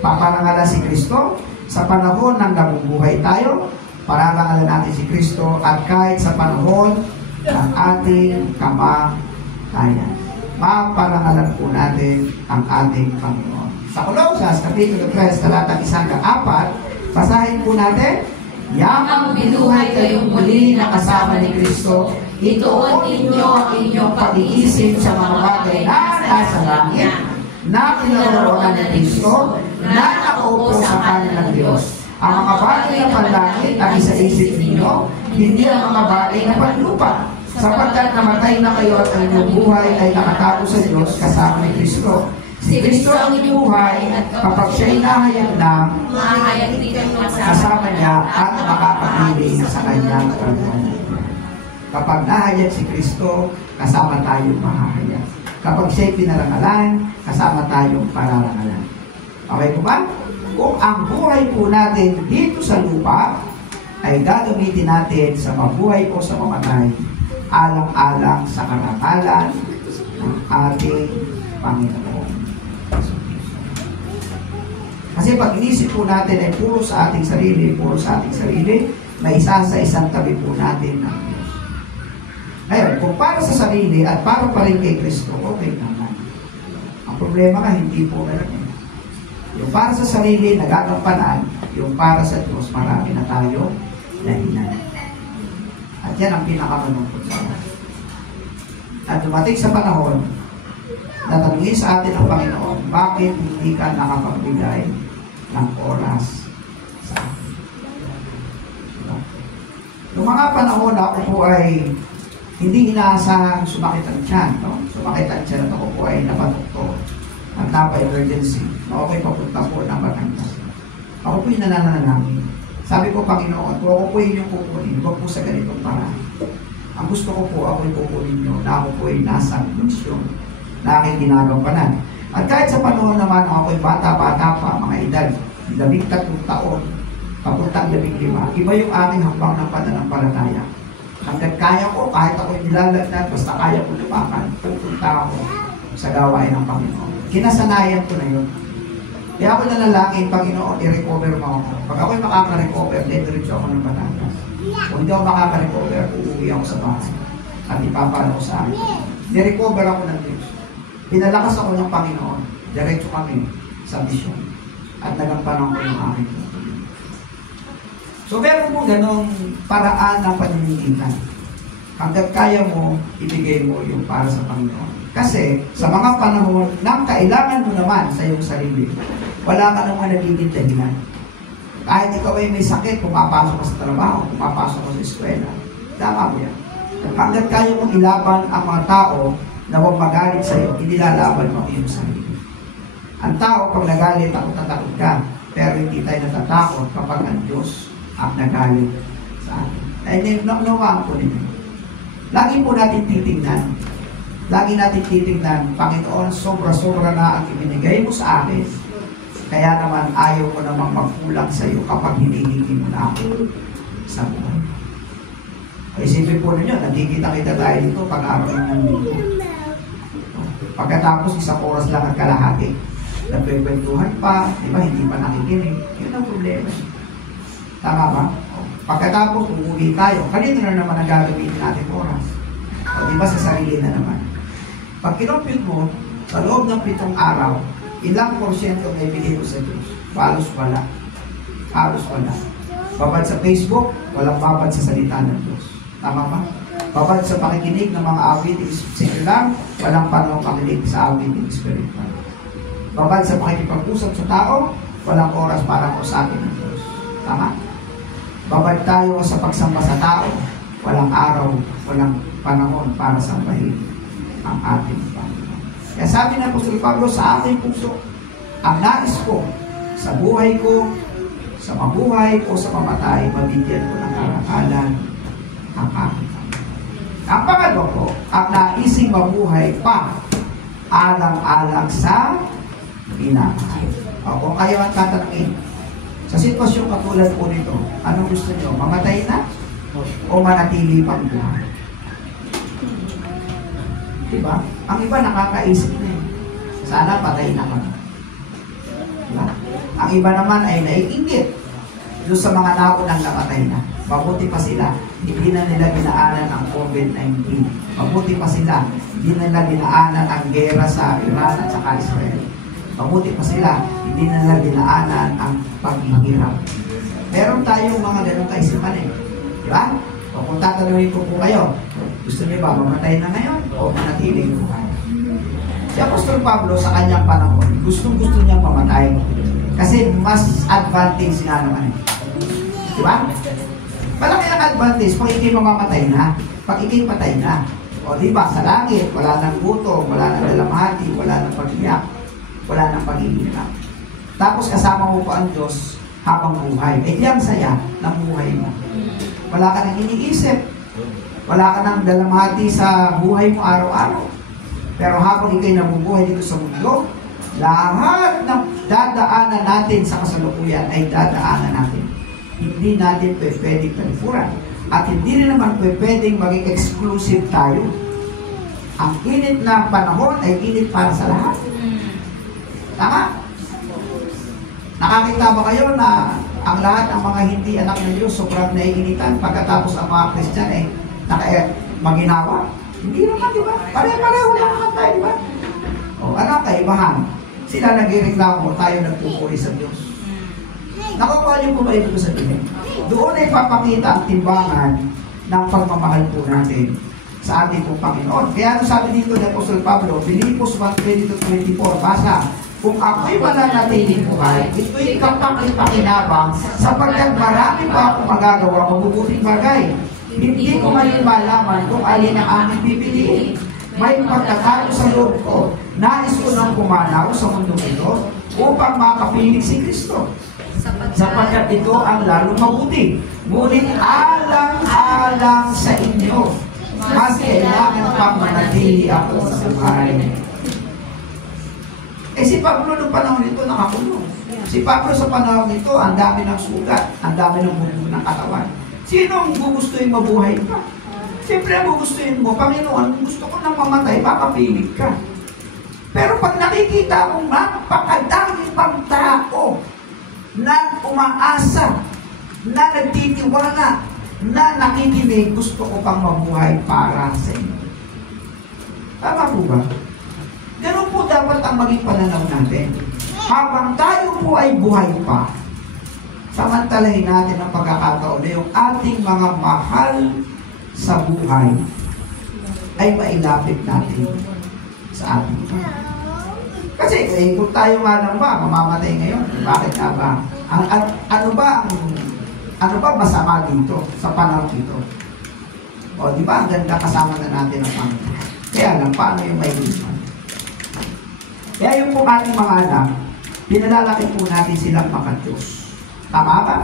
paparangalan si Kristo, sa panahon ng nabubuhay tayo, parangalan natin si Kristo, at kahit sa panahon ng ating kamatayan, paparangalan po natin ang ating Panginoon. Sa Colossus, Kapitulo 3, talatang 1-4, basahin po natin, yamang binuhay kayong muli na kasama ni Kristo, ituon ninyo ang inyong pag-iisip sa mga bagay na nasa langit, na pinaroonan ni Kristo, na nakaupo sa kanan ng Diyos. Ang mga bagay na panlangit ang isa-isip ninyo, hindi ang mga bagay na panlupa, sapagkat namatay na kayo at ang inyong buhay ay nakatago sa Diyos kasama ni Kristo. Si Kristo ang inyuhay at kapag siya'y nahayag na, kasama niya at makakapiling sa kanyang pagkakas. Kapag nahayag si Kristo, kasama tayong mahahayag. Kapag siya'y pinarangalan, kasama tayong pararangalan. Okay po ba? Kung ang buhay po natin dito sa lupa ay gagamitin natin sa mabuhay o sa mamatay, alang-alang sa karangalan ng ating Panginoon. Kasi pag inisip po natin ay puro sa ating sarili, may isa sa isang tabi po natin ng Diyos. Ngayon, kung para sa sarili at para pa rin kay Kristo, okay naman. Ang problema nga, hindi po ganun. Yung para sa sarili, nagagampanan, yung para sa Diyos, marami na tayo nahinan. At yan ang pinakamalungkot sa atin. At dumating sa panahon, natanungin sa atin ang Panginoon, bakit hindi ka nakapagbigay ng oras sa akin? Noong mga panahon na ako po ay hindi inaasahang sumakit ang tiyan, no? Sumakit ang tiyan at ako po ay napadoktor at napa-emergency. Ako po ay papunta po ng Batangas. Ako po yung nananalangin. Sabi ko, Panginoon, kung ako po yung kukunin, huwag po sa ganitong paraan. Ang gusto ko po, ako yung kukunin nyo na ako po ay nasa misyon na aking ginagampanan. At kahit sa panahon naman, ako ay bata-bata pa, mga edad, 13 taon, papuntang 15, iba yung aking hambang ng pananampalataya. Hanggang kaya ko, kahit ako yung nilalagnat, basta kaya ko lumakan, pupunta ako sa gawain ng Panginoon. Kinasanayan ko na yun. Kaya ako nanalangin, Panginoon, i-recover mo ako. Pag ako'y makaka-recover, diretso ako ng Batangas. Kung hindi ako makaka-recover, uuwi ako sa bahay. At ipapalo ko sa akin. Ni-recover ako ng Diyos. Pinalakas ako ng Panginoon. Diretso kami sa misyon. At nagampanan ko yung aking tutulong. So, meron mo ganong paraan ng paninigitan. Hanggang kaya mo, ibigay mo yung para sa Panginoon. Kasi, sa mga panahon ng kailangan mo naman sa iyong sarili, wala ka naman nagiging dahilan. Kahit ikaw ay may sakit, pumapasok ka sa trabaho, pumapasok ka sa eskwela, tama mo yan. Hanggang kaya mong ilaban ang mga tao na huwag magalit sa iyo, inilalaban mo ang iyong sarili. Ang tao, pag nagalit, takot ka. Pero hindi tayo natatakot kapag ang Diyos ang nagalit sa atin. Ay, nawaan po ninyo. Lagi po natin titingnan. Lagi natin titingnan, Panginoon, sobra-sobra na ang ibinigay mo sa akin. Kaya naman ayaw ko namang magkulang sa iyo kapag hinihingi mo na ako sa buhay. Isipin po ninyo, nagkikita-kita tayo dito pag-araw ng dito. Pagkatapos isang oras lang at kalahati, nagpipwentuhan pa, di ba, hindi pa nakikinig. Yun ang problema. Tama ba? Pagkatapos, umuwi tayo. Kanina na naman ang gagamitin natin oras. O di ba sa sarili na naman. Pag kinompute mo, sa loob ng 7 araw, ilang porsyento may bilhin mo sa Diyos? Halos wala. Halos wala. Babad sa Facebook, walang babad sa salita ng Diyos. Tama ba? Babad sa pakikinig ng mga awiting sekular, walang panahon pakikinig sa awiting spiritual. Babad sa pakikipag-usap sa tao, walang oras para kausapin ng Diyos. Tama? Babad tayo sa pagsamba sa tao, walang araw, walang panahon para sambahin ang ating Panginoon. Kaya sabi ng Apostol Pablo, sa aking puso, ang nais ko, sa buhay ko, sa mabuhay o sa mamatay, mabigyan ko ng karangalan ang aking Panginoon. Ang pangalawa ko, ang naising mabuhay pa, alang-alang sa minamahal. O kung kayo ang tatanungin, sa sitwasyon katulad po nito, anong gusto nyo? Mamatay na? O manatili pang buhay? Diba? Ang iba nakakaisip na yun. Sana patay na kami. Diba? Ang iba naman ay naiinggit doon sa mga naunang napatay na. Mabuti pa sila, hindi na nila binaanan ang COVID-19. Mabuti pa sila, hindi nila binaanan ang gera sa Iran at saka Israel. Mabuti pa sila, hindi na nila binaanan ang paghihirap. Meron tayong mga ganong kaisipan eh. Diba? O kung tatanungin ko po kayo, gusto niyo ba mamatay na ngayon o manatiling buhay? Si Apostol Pablo sa kanyang panahon, gustong-gusto niyang mamatay. Kasi mas advantage nga naman eh. Diba? Malaki ang advantage pag ikay mamamatay na, pag ikay patay na. O diba, sa langit, wala nang gutom, wala nang dalamhati, wala nang pag-iyak, wala nang pag-iinap. Tapos kasama mo pa ang Diyos habang buhay. Eh, ang saya ng buhay mo. Wala ka nang iniisip. Wala ka nang dalamhati sa buhay mo araw-araw. Pero habang ikay nabubuhay dito sa mundo, lahat ng dadaanan natin sa kasalukuyan ay dadaanan natin. Hindi natin pwedeng talifuran. At hindi rin naman pwedeng maging exclusive tayo. Ang init ng panahon ay init para sa lahat. Tama? Nakakita ba kayo na ang lahat ng mga hindi anak ng Diyos sobrang naiinitan pagkatapos ang mga Christian ay maginawa? Hindi naman, di ba? Pare-pareho lang naman tayo, di ba? O, ano ang kaibahan? Sila nagreklamo, tayo nagpupuri sa Diyos. Nakukuha niyo po ba ito sabihin? Doon ay papakita ang timbangan ng pagmamahal po natin sa ating pong Panginoon. Kaya ano sabi dito ni Apostol Pablo, Filipos 1:20-24, basa, kung ako'y mananatiling buhay, ito'y kapakipakinabang sapagkat marami pa akong magagawa mabubuting bagay. Hindi ko ngayon malaman kung alin ang aming pipiliin. May pagkakalo sa loob ko. Nais ko nang pumanaw sa mundong ito upang makapiling si Kristo. Sapagkat ito ang lalong mabuti. Ngunit alang-alang sa inyo, mas kailangan pang manatili ako sa buhay. Eh si Pablo noong panahon nito nakakulong. Si Pablo sa panahon nito, ang dami ng sugat, ang dami ng bubo ng katawan. Sino ang gugustuhin mabuhay ka? Siyempre ang gugustuhin mo, Panginoon, gusto ko nang mamatay, papapilig ka. Pero pag nakikita mong napakadami pang tao na umaasa, na nagtitiwala, na nakikinig, gusto ko pang mabuhay para sa inyo. Tama po ba? Ganun po dapat ang maging pananaw natin. Habang tayo po ay buhay pa, samantalahin natin ang pagkakataon na yung ating mga mahal sa buhay ay mailapit natin sa ating Panginoon. Kasi kung tayo nga lang ba, mamamatay ngayon, bakit nga ba? Ano ba masama dito sa panahon dito? O di ba ang ganda kasama na natin ang Panginoon? Kaya lang, paano yung may isman? Kaya yung po ating mga anak, pinalalaki po natin silang makadiyos. Tama ba?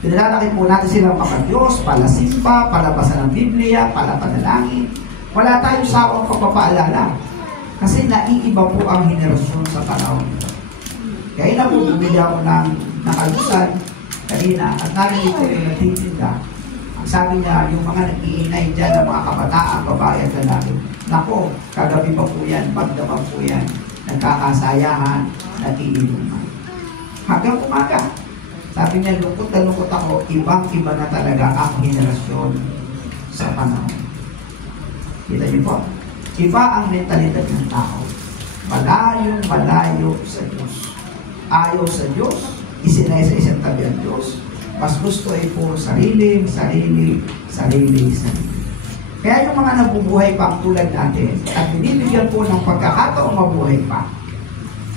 Pinalalaki po natin silang makadiyos, palasimba, palabasan ng Biblia, palapanalangin. Wala tayong sawang pagpapaalala. Kasi naiiba po ang henerasyon sa panahon. Kaya na po, bumili ako ng almusal kanina at narinig ko yung nagtitinda. Ang sabi niya, yung mga nag-iinay dyan ng mga kabataan, babae at lalaki. Nako, kagabi pa po yan, magdamag po yan. Nagkakasayahan, nag-iinuman. Hanggang umaga. Sabi niya, lungkot na lungkot ako, ibang-iba na talaga ang henerasyon sa panahon. Kita niyo po, iba ang mentalidad ng tao. Malayo sa Diyos. Ayaw sa Diyos, isinay sa isang tabi ang Diyos. Mas gusto ay puro sarili. Kaya yung mga nabubuhay pa ang tulad natin at binibigyan po ng pagkakataong mabuhay pa,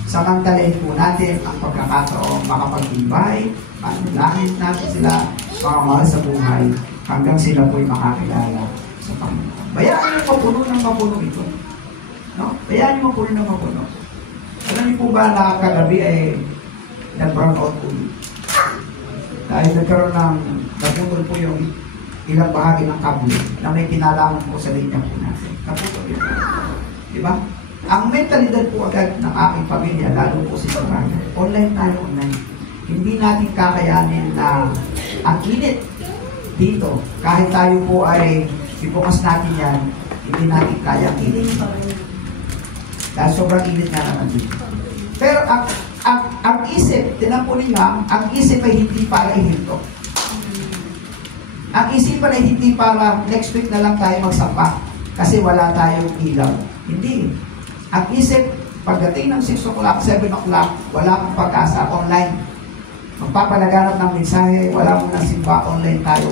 samantalahin po natin ang pagkakataong makapag-invite, manalangin natin sila, mga mahal sa buhay, hanggang sila po'y makakilala sa Panginoon. Bayaan niyo mapuno ng mapuno ito. No? Bayaan niyo mapuno ng mapuno. Alam niyo po ba na kagabi ay nag-brown out po? Dahil nagkaroon ng naputol po yung ilang bahagi ng kable na may kinalaman po sa linya po natin. Naputol yun. Diba? Ang mentalidad po agad ng aking pamilya, lalo po si Soraya, online tayo, online. Hindi natin kakayanin na ang init dito. Kahit tayo po ay ibukas natin yan, hindi natin kaya ang init. Dahil sobrang init nga naman dito. Pero ang isip, tinan po ninyo, ang isip ay hindi para ihinto. Ang isipan ay hindi para next week na lang tayo magsamba kasi wala tayong ilaw. Hindi. Ang isip, pagdating ng 6 o'clock, 7 o'clock, wala kang pag-asa, online. Magpapalaganap ng mensahe, wala mo nang simba, online tayo.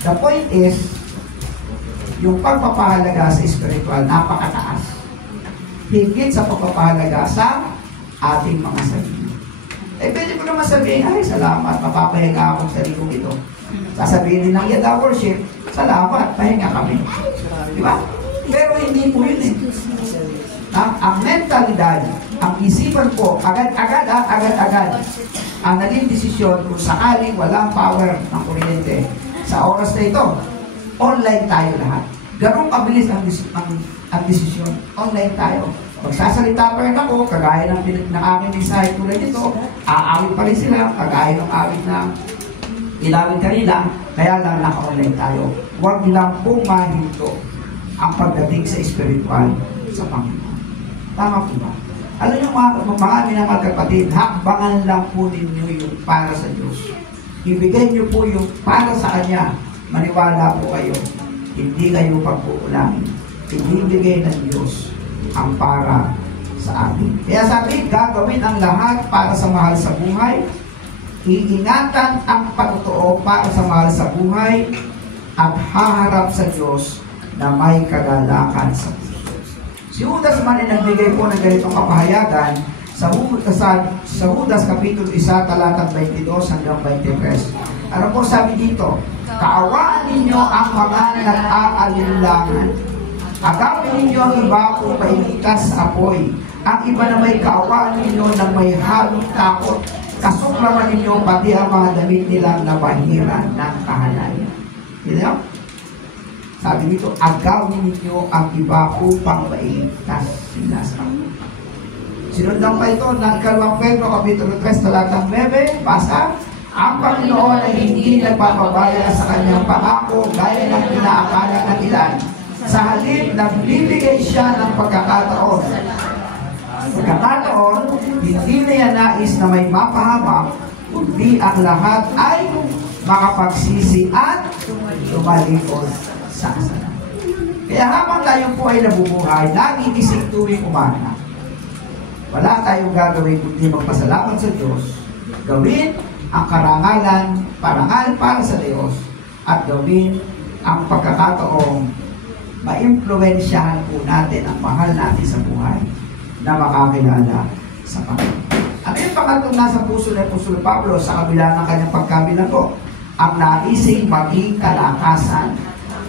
The point is, yung pagpapahalaga sa spiritual, napakataas. Higit sa pagpapahalaga sa ating mga sarili. Pwede ko naman sabihin, ay salamat, mapapahinga akong sarili ito. Sasabihin din ng Yada Worship, salamat, pahinga kami. Diba? Pero hindi po yun eh. Ang mentalidad, ang isipan po, agad-agad. Ang naging desisyon kung sakaling walang power ng kuryente sa oras na ito, online tayo lahat. Ganun kabilis ang desisyon. Online tayo. Magsasalita pa rin ako, kagaya ng aking mensahe tulad nito, aawit pa rin sila, kagaya ng awit na ilawin kanila, kaya lang naka-online tayo. Huwag lang pong mahinto ang pagdating sa spiritual sa Panginoon. Tama po ba? Alam niyo mga minamahal kapatid, hakbangan lang po ninyo yung para sa Diyos. Ibigay niyo po yung para sa Kanya. Maniwala po kayo. Hindi kayo pagkukulangin. Ibibigay ng Diyos ang para sa atin. Kaya sabi, gagawin ang lahat para sa mahal sa buhay. Iingatan ang pagtotoo para sa mahal sa buhay at haharap sa Diyos na may kagalakan sa puso. Si Judas man ay nagbigay po ng ganitong kapahayagan sa Judas Kapitulo 1, talatang 22 hanggang 23. Ano po sabi dito? Kaawaan ninyo ang mga nag-aalinlangan. Agapin ninyo ang iba kung mainitas sa apoy. Ang iba na may kaawaan ninyo na may halong takot. Kasuklaman ninyo pati ang mga damit nilang nabahira ng kahalayan. Diba? Sabi dito, agawin ninyo ang iba upang mailigtas sila sa Panginoon. Sinundan pa ito ng 2 Pedro Kapitulo 3, talatang 9, basa, ang Panginoon ay hindi nagpapabaya sa kanyang pangako gaya ng inaakala ng ilan. Sa halip, nagbibigay siya ng pagkakataon. Hindi niya nais na may mapahamak, kundi ang lahat ay makapagsisi at lumalikod sa kasalanan. Kaya habang tayo po ay nabubuhay, nagigising tuwing umaga, wala tayong gagawin kundi magpasalamat sa Diyos, gawin ang parangal para sa Diyos, at gawin ang pagkakataong ma-impluensyahan po natin ang mahal natin sa buhay na makakilala sa Panginoon. Ano yung pangatong nasa puso ni Apostol Pablo sa kabila ng kanyang pagkabilago? Ang naising maging kalakasan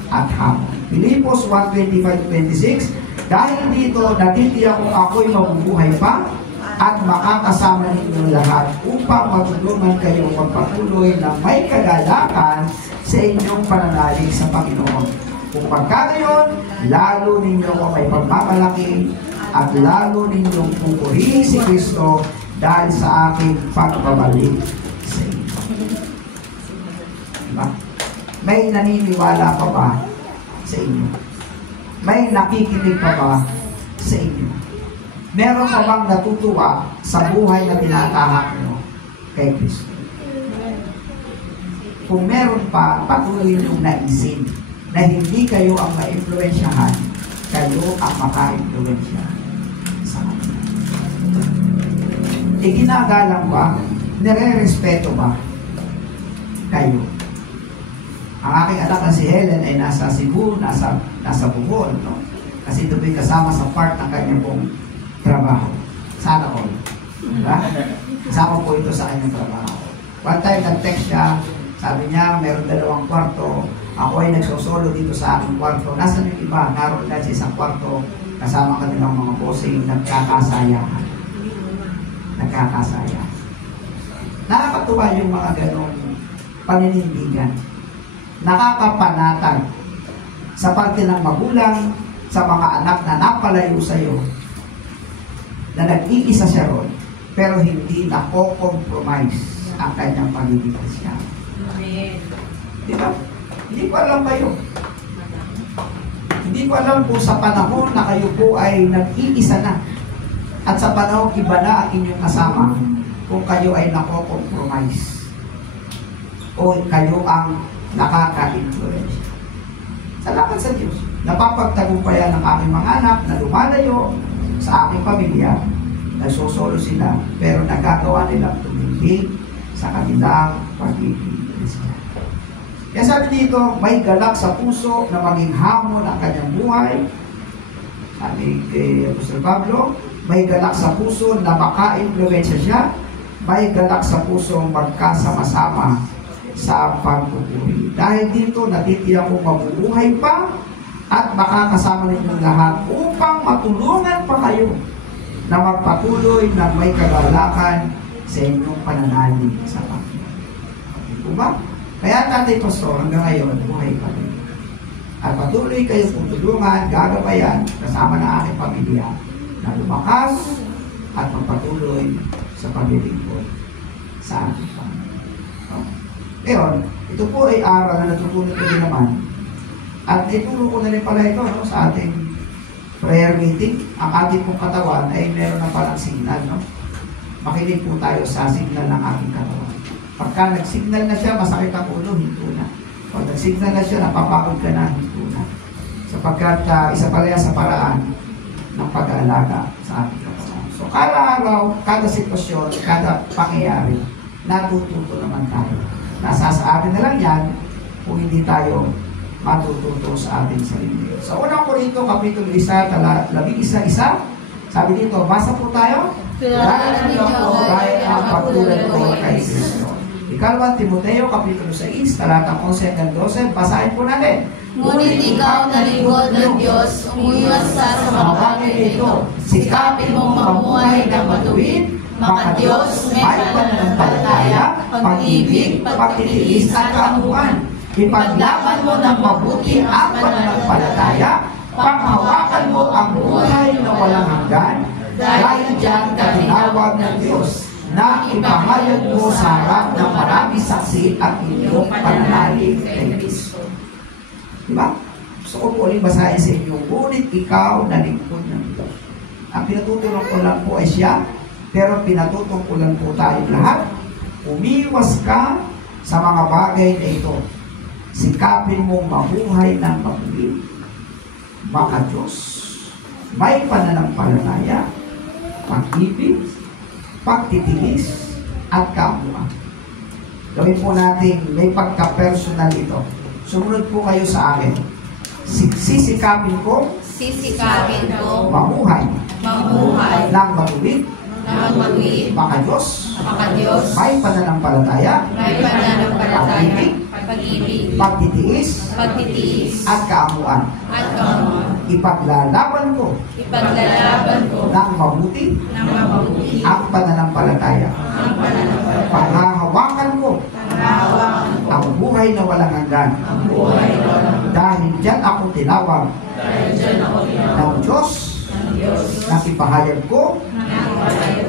at hamon. Filipos 1:25-26, dahil dito natitiyak kung ako'y mabubuhay pa at makakasama ninyo lahat upang matulungan kayo magpatuloy na may kagalakan sa inyong pananalig sa Panginoon. Kung pagkagayon, lalo ninyo may pagmamalaki at lalo ninyong pupurihin si Kristo dahil sa aking pagbabalik sa inyo. Diba? May naniniwala pa ba sa inyo? May nakikinig pa ba sa inyo? Meron pa bang natutuwa sa buhay na tinatahak nyo kay Kristo? Kung meron pa, patuloy niyong naisin na hindi kayo ang ma-influensyahan, kayo ang maka-influensyahan sa kanila. Iginagalang ba? Nire-respeto ba kayo? Ang aking anak na si Helen ay nasa Cebu, nasa Bohol, no? Kasi ito kasama sa part ng kanyang pong trabaho. Sana all. Diba? Kasama po ito sa kanyang trabaho. One time, nag-text siya, sabi niya, meron 2 kwarto, ako ay nagsosolo dito sa aking kwarto. Nasaan yung iba? Naroon na sa isang kwarto, kasama kanilang mga bossing, nagkakasayahan. Nagkakasayahan. Nakakatuwa yung mga ganong paninindigan. Nakakapanatag sa parte ng magulang, sa mga anak na napalayo sa iyo, na nag-iisa siya ron, pero hindi nako-compromise ang kanyang pagiging Kristyano. Diba? Hindi ko alam kayo. Hindi ko alam kung sa panahon na kayo po ay nag-iisa na, at sa panahon iba na ang inyong kasama, kung kayo ay nako-compromise o kayo ang nakaka-influence. Salamat sa Diyos. Napapagtagumpayan ng aking mga anak na lumalayo sa aking pamilya. Nagsosolo sila, pero nagagawa nilang tumindig sa kanilang pagiging Kristyano. Kaya sabi dito, may galak sa puso na maging hamon ang kanyang buhay. Sabi kay Apostol Pablo, may galak sa puso na maka-influensya siya. May galak sa puso magkasama-sama sa pagpupuri. Dahil dito, natitiyak kong mabubuhay pa at makakasama ninyong lahat upang matulungan pa kayo na magpatuloy na may kagalakan sa inyong pananalig sa Panginoon. Diba? Kaya Tatay Pastor, hanggang ngayon, buhay pa rin. At patuloy kayo kung tulungan, gagabayan, kasama ng aking pamilya, na lumakas at magpatuloy sa paglilingkod sa ating Panginoon. Ngayon, ito po ay aral na natutunan ko din naman. At ituro ko na rin pala ito sa ating prayer meeting. Ang ating pong katawan ay meron na palang signal. Makinig po tayo sa signal ng ating katawan. Pagka nag-signal na siya, masakit ang ulo, hinto na. Pag nag-signal na siya, napapagod ka na, hinto na. Sapagkat isa pala yan sa paraan ng pag-aalaga sa ating katawan. So, kada araw, kada sitwasyon, kada pangyayari, natututo naman tayo. Nasa sa atin na lang yan kung hindi tayo matututo sa ating sarili. Sa unang Korinto, Kapitulo 1, 11, sabi dito, basa po tayo. Dahil niyo ako dahil ang pagtulad ko kay Kristo. Ikalawang Timoteo, Kapitulo 6, talatang 11 hanggang 12, basahin po natin. Ngunit ikaw na lingkod ng Diyos, umiwas sa mga bagay nito. Sikapin mong mamuhay ng matuwid, maka-Diyos, may pananampalataya, pag-ibig, pagtitiis at kaamuan. Ipaglaban mo ng mabuti ang pananampalataya, panghawakan mo ang buhay na walang hanggan, dahil diyan ka tinawag ng Diyos na ipahayag mo sa harap ng maraming saksi at inyong pananalig kay Kristo. Diba? Gusto ko po ulit basahin sa inyo, ngunit ikaw na lingkod ng Diyos. Ang pinatutulong ko lang po ay siya, pero pinatutungkulan po tayo lahat. Umiwas ka sa mga bagay na ito. Sikapin mong mabuhay ng mabuti, maka-Diyos, may pananampalataya, pag-ibig, pagtitiis, at kaamuan. Gawin po natin, may pagka-personal ito. Sumunod po kayo sa akin. Sisikapin ko, mabuhay, ng matuwid, maka-Diyos, may pananampalataya, pag-ibig, pagtitiis, at kaamuan. Ipaglalaban ko ng mabuti ang pananampalataya. Paghahawakan ko ang buhay na walang hanggan. Dahil diyan ako tinawag ng Diyos na ipahayag ko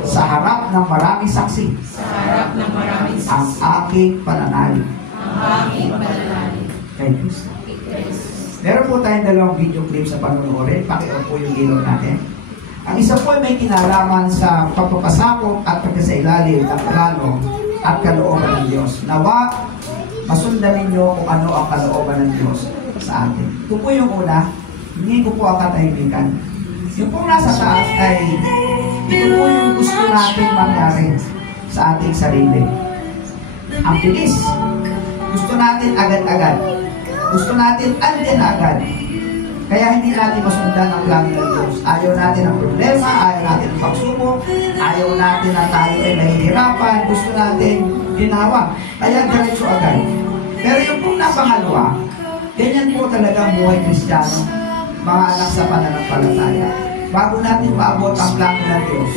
sa harap ng maraming saksi ang aking pananalig kay Kristo. Meron po tayong dalawang video clip sa panunorin. Paki-on po yung ilaw natin. Ang isa po ay may kinalaman sa pagpapasakop at pagkasailalim ng plano at kalooban ng Diyos. Nawa, masundan ninyo kung ano ang kalooban ng Diyos sa atin. Ito po yung una, hindi ko po ang katahimikan. Yung po nasa taas ay ito po yung gusto natin mangyari sa ating sarili. Ang bilis. Gusto natin agad-agad. Gusto natin andyan agad. Kaya hindi natin masundan ang plano ng Diyos. Ayaw natin ang problema, ayaw natin ang pagsubok, ayaw natin na tayo ay nahihirapan, gusto natin ginawa. Kaya diretso agad. Pero yung pong napangalawa, ganyan po talaga ang buhay Kristiyano, mga anak sa pananampalataya. Bago natin maabot ang plano ng Diyos,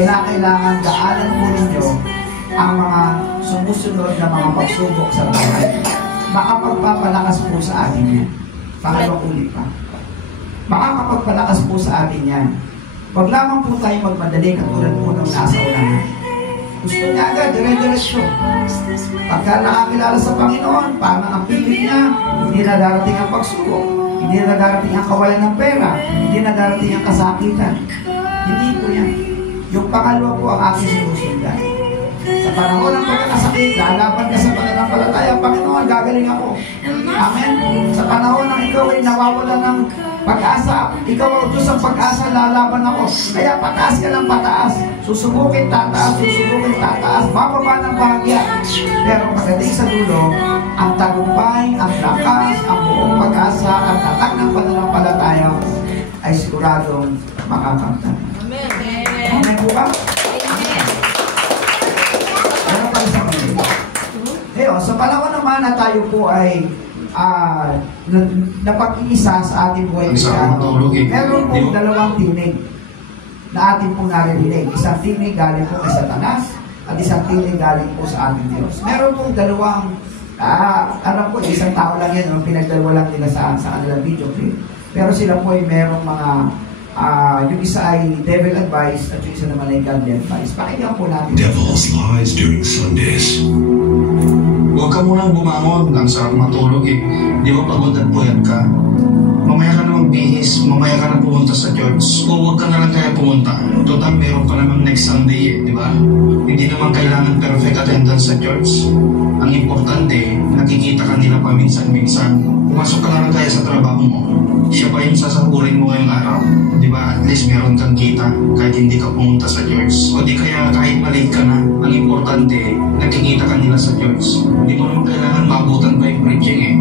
kailangan daanan po ninyo ang mga sumusunod na mga pagsubok sa buhay. Makapagpapalakas po sa atin yan. Pangalawang ulit pa. Makakapagpalakas po sa atin yan. Huwag lamang po tayo magmadali katulad po ng nasa unahan. Gusto niya agad, dire-diretso. Pagka nakakilala sa Panginoon, parang ang piling niya, hindi na darating ang pagsubok, hindi na darating ang kawalan ng pera, hindi na darating ang kasakitan. Hindi po yan. Yung pangalawa po ang ating sinusundan. Sa panahon ng pagkakasakit, lalaban ka sa pananampalataya, Panginoon, gagaling ako. Amen? Sa panahon ng ikaw ay nawawala ng pag-asa, ikaw ang Diyos ang pag-asa, lalaban ako. Kaya pataas ka ng pataas. Susubukin tataas, bababa ng bahagya. Pero pagdating sa dulo, ang tagumpay, ang lakas, ang buong pag-asa, ang tatak ng pananampalataya ay siguradong makakamtan. Amen po ba? Sa panahon naman na tayo po ay napag-iisa sa ating buhay Kristiyano, meron pong dalawang tinig na ating pong naririnig. Isang tinig galing po kay Satanas at isang tinig galing po sa ating Diyos. Meron pong dalawang, alam ko, isang tao lang yan, pinagdalawa lang nila sa kanilang video clip. Pero sila po ay merong mga, yung isa ay devil advice at yung isa naman ay God advice. Pakinggan po natin. Devil's lies during Sundays. Huwag ka munang bumangon, ang sarap matulog eh. Di ba pagod at puyat ka? Mamaya ka na magbihis, mamaya ka na pumunta sa church, o huwag ka na lang kaya pumunta. Total, meron pa naman next Sunday eh, di ba? Hindi naman kailangan perfect attendance sa church. Ang importante, nakikita ka nila paminsan-minsan. Pumasok ka na lang kaya sa trabaho mo. Siya pa yung sasahurin mo ngayong araw. Di ba? At least meron kang kita kahit hindi ka pumunta sa church. O di kaya kahit malate ka na, ang importante, nakikita ka nila sa church. Hindi mo naman kailangan maabutan pa yung preaching eh.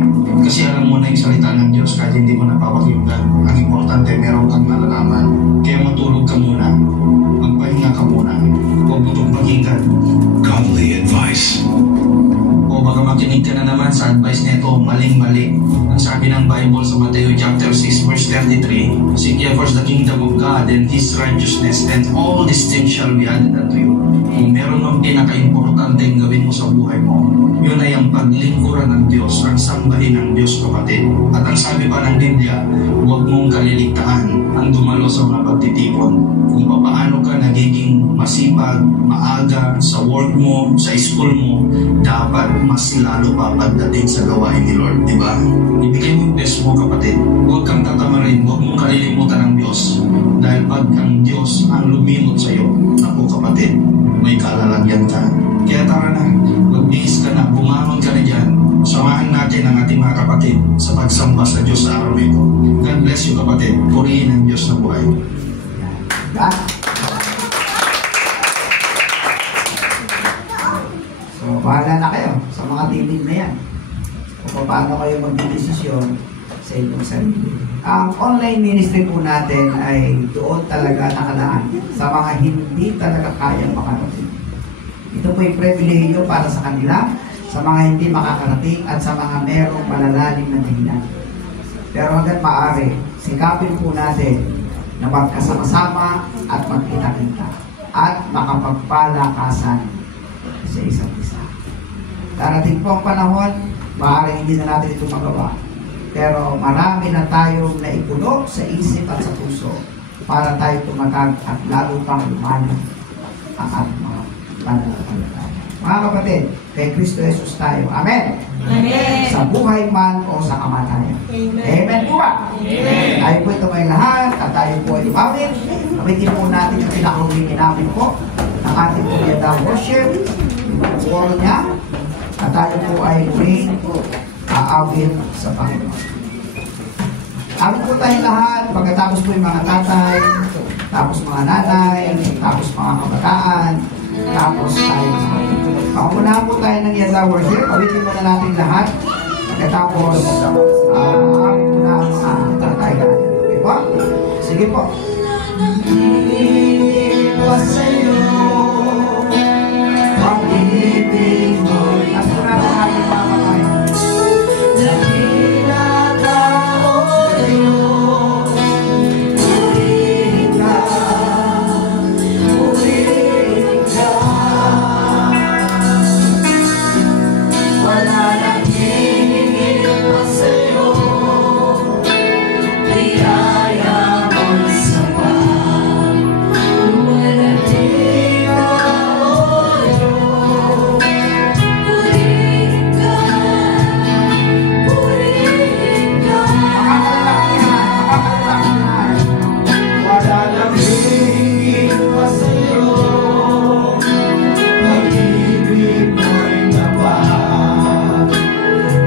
Kasi alam mo na yung salita ng Diyos kahit hindi mo napapakinggan. Ang importante, meron kang nalalaman. Kaya matulog ka muna. Magpahinga ka muna. Huwag mo itong pakinggan. Godly advice. O baka makinig ka na naman sa advice nito, maling-mali. Ang sabi ng Bible sa Matthew chapter 6 verse 33, Seek ye first the kingdom of God and His righteousness, and all these things shall be added unto you. Kung meron ng pinaka-importanteng gawin mo sa buhay mo, yun ay ang paglingkuran ng Diyos, ang sambahin ng Diyos, kapatid. At ang sabi pa ng Biblia, huwag mong kaliligtaan ang dumalo sa mga pagtitipon. Kung paano ka nagiging masipag, maaga sa work mo, sa school mo, dapat mas lalo pa pagdating sa gawain ni Lord, di ba? Ibigay mo yung best mo, kapatid. Huwag kang tatamarin, huwag mong kalilimutan ng Diyos. Dahil pag ang Diyos ang lumimot sa iyo, naku kapatid, may kalalagyan ka. Kaya tara na, magbihis ka na, bumangon ka na dyan. Samahan natin ang ating mga kapatid sa pagsamba sa Diyos sa araw nito. God bless you, kapatid. Purihin ang Diyos na buhay. So, bahala na kayo sa mga tinig na yan. O paano kayo magdidesisyon sa inyong sarili. Ang online ministry po natin ay doon talaga nakalaan sa mga hindi talaga kayang makarating. Ito po yung pribilehiyo para sa kanila, sa mga hindi makakarating at sa mga merong malalalim na dahilan. Pero hanggang maaari, sikapin po natin na magkasama-sama at magkita-kita at makapagpalakasan sa isa't isa. Darating po ang panahon, maaari hindi na natin ito magawa. Pero marami na tayong naipuno sa isip at sa puso para tayo tumatag at lalo pang lumalim ang ating mga pananampalataya. Mga kapatid, kay Kristo Jesus tayo. Amen. Amen. Sa buhay man o sa kamatayan. Amen po ba? Amen. Tayo po ito may lahat at tayo po ay umawit. Gamitin po natin yung pinakahuling namin po ng ating pumiyada worship. Puro niya. At tayo po ay may aawit sa Panginoon. Awit po tayo lahat. Pagkatapos po yung mga tatay, tapos mga nanay, tapos mga kabataan, tapos tayo lahat. Pangunahan po tayo ng Yada Worship. Awitin mo na natin lahat. Pagkatapos, awit po na ang mga tatay. Okay po? Sige po. Iwas sa'yo, pag-ibig mo. Tapos po natin ating mga kamay. Dakila ka, O Diyos, purihin ka, purihin ka. Wala nang hihingin pa sa'yo, biyaya mo'y sapat. Lumalating ka, O Diyos, purihin ka, purihin ka. Wala nang hihingin pa sa'yo, pag-ibig mo'y tapat.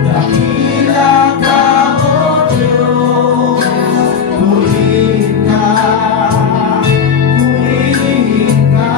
Dakila ka, O Diyos, purihin ka, purihin ka.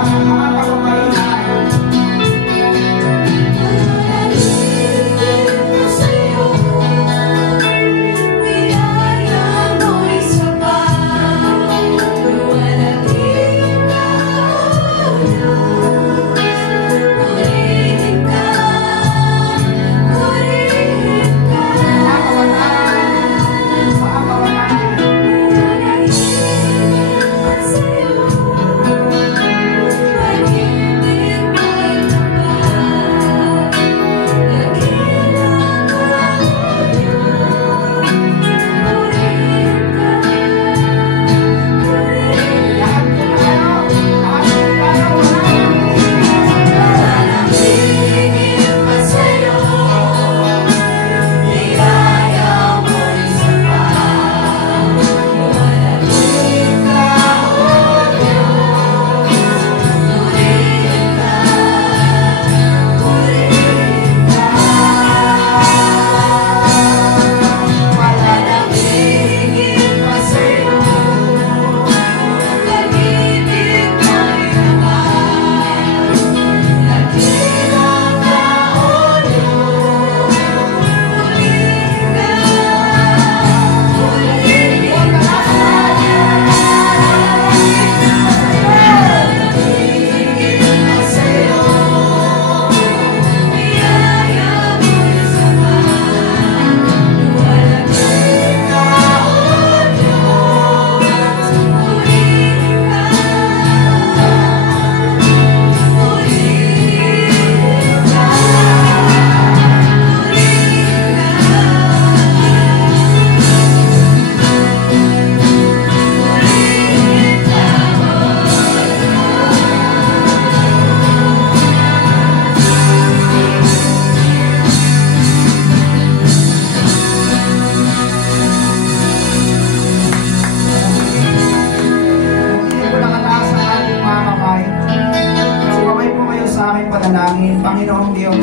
Panalangin, Panginoong Diyos,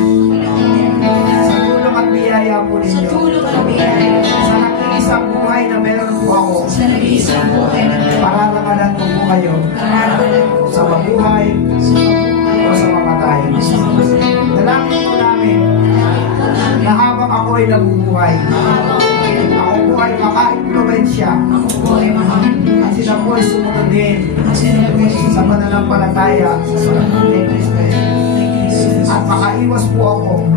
sa tulong at biyaya po ninyo, sa nag-iisang buhay na meron po ako, pararamalan ko po kayo, sa mabuhay o sa mamatay. Dalangin po namin na habang ako ay nabubuhay, ako po ay maka-impluensya at sila po ay sumunod din sa pananampalataya ni Kristo. At makaiwas po ako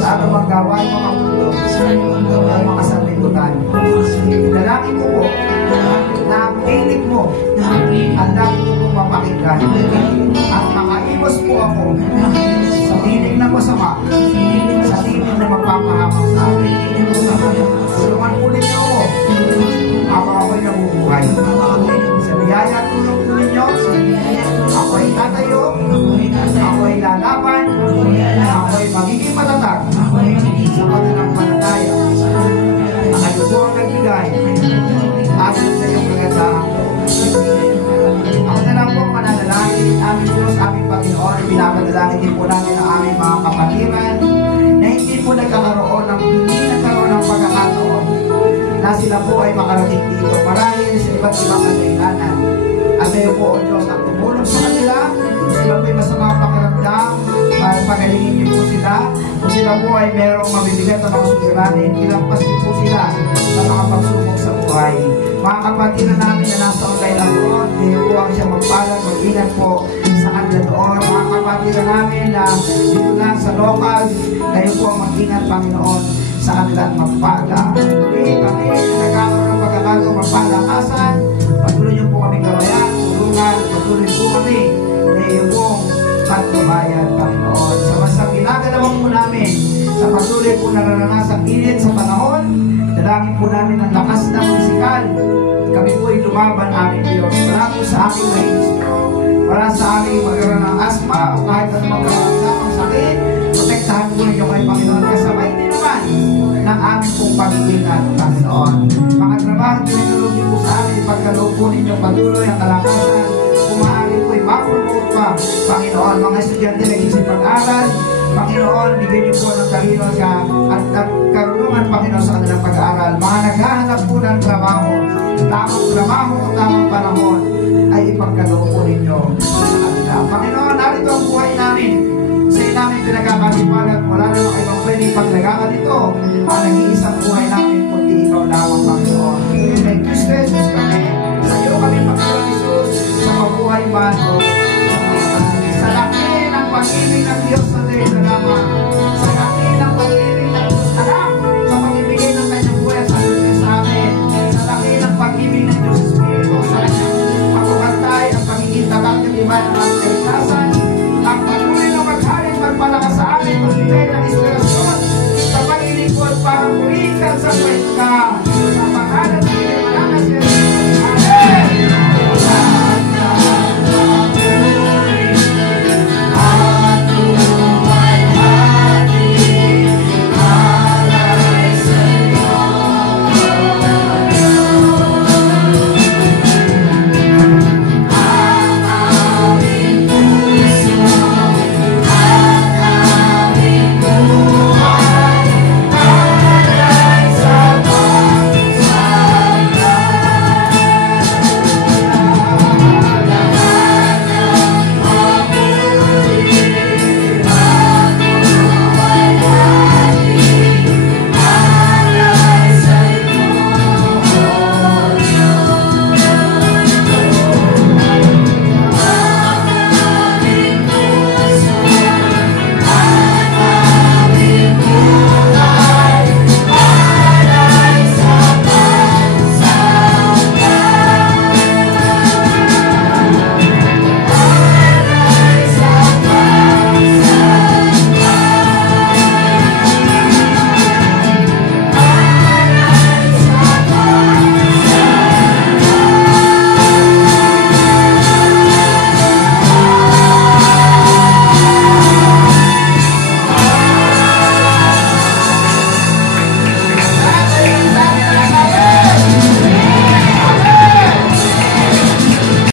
sa anumang gawain mga mundo at mga sanlibutan. Dalangin ko po na ang tinig mo ang lagi ko pong mapakinggan. At makaiwas po ako sa tinig na masama, sa tinig na magpapahamak sa akin. Tulungan po ninyo ako habang ako'y nabubuhay. Sa na sila po ay makarating dito marahil sa iba't ibang kadahilanan. At kayo po, O Diyos, ang tumulong sa kanila, sila po ay masamang pakiramdam, pagalingin niyo po sila. Kung sila po ay merong mabibigat na mga suliranin, ilagpas niyo po sila sa mga pagsubok sa buhay. Mga kapatid na namin na nasa online abroad, kayo po ang siya magpalag, mag-ingat po sa kanila doon. Mga kapatid na namin na dito lang sa local, kayo po ang mag-ingat, Panginoon, sa kanilang magpala. Tuloy kami na nagkakaroon ng pagkakataong magpalakasan. Patuloy niyo po kami gawayan, tulungan, patuloy po kami na iyong pong patnubayan, Panginoon. Sa masang ginagalawan po namin, sa patuloy po nararanasan init sa panahon, dalangin po namin ang lakas ng pisikal. Kami po ay lumaban aming Diyos. Wala po sa aming registro, wala sa aming magkaroon ng asma o kahit ang magkaroon ng sakit. Protektahan po ninyo kay Panginoon. Kasabay din naman ng aming pong pag-iingat, Panginoon. Mga trabaho tinulog niyo po sa amin, pagkaloob po ninyo patuloy ang kalakasan. Kung maaari po ay ma-promote pa, Panginoon. Mga estudyante na isipag-aral, Panginoon, bigyan niyo po ng talino at karunungan, Panginoon, sa kanilang pag-aaral. Mga naghahanap po ng trabaho, tamang trabaho o tamang panahon, ay ipagkaloob po ninyo sa kanila. Panginoon, narito ang buhay namin. Sa namin pinagkakatipalat, wala namang ibang pwede ipaglagaan ito. Ang nag-iisang buhay namin, kundi ikaw lamang, Panginoon. Kay Kristo Jesus kami, sa iyo kami, Panginoon Jesus, sa mabuhay man o sa laki ng pag-ibig ng Diyos sa Diyos na lamang.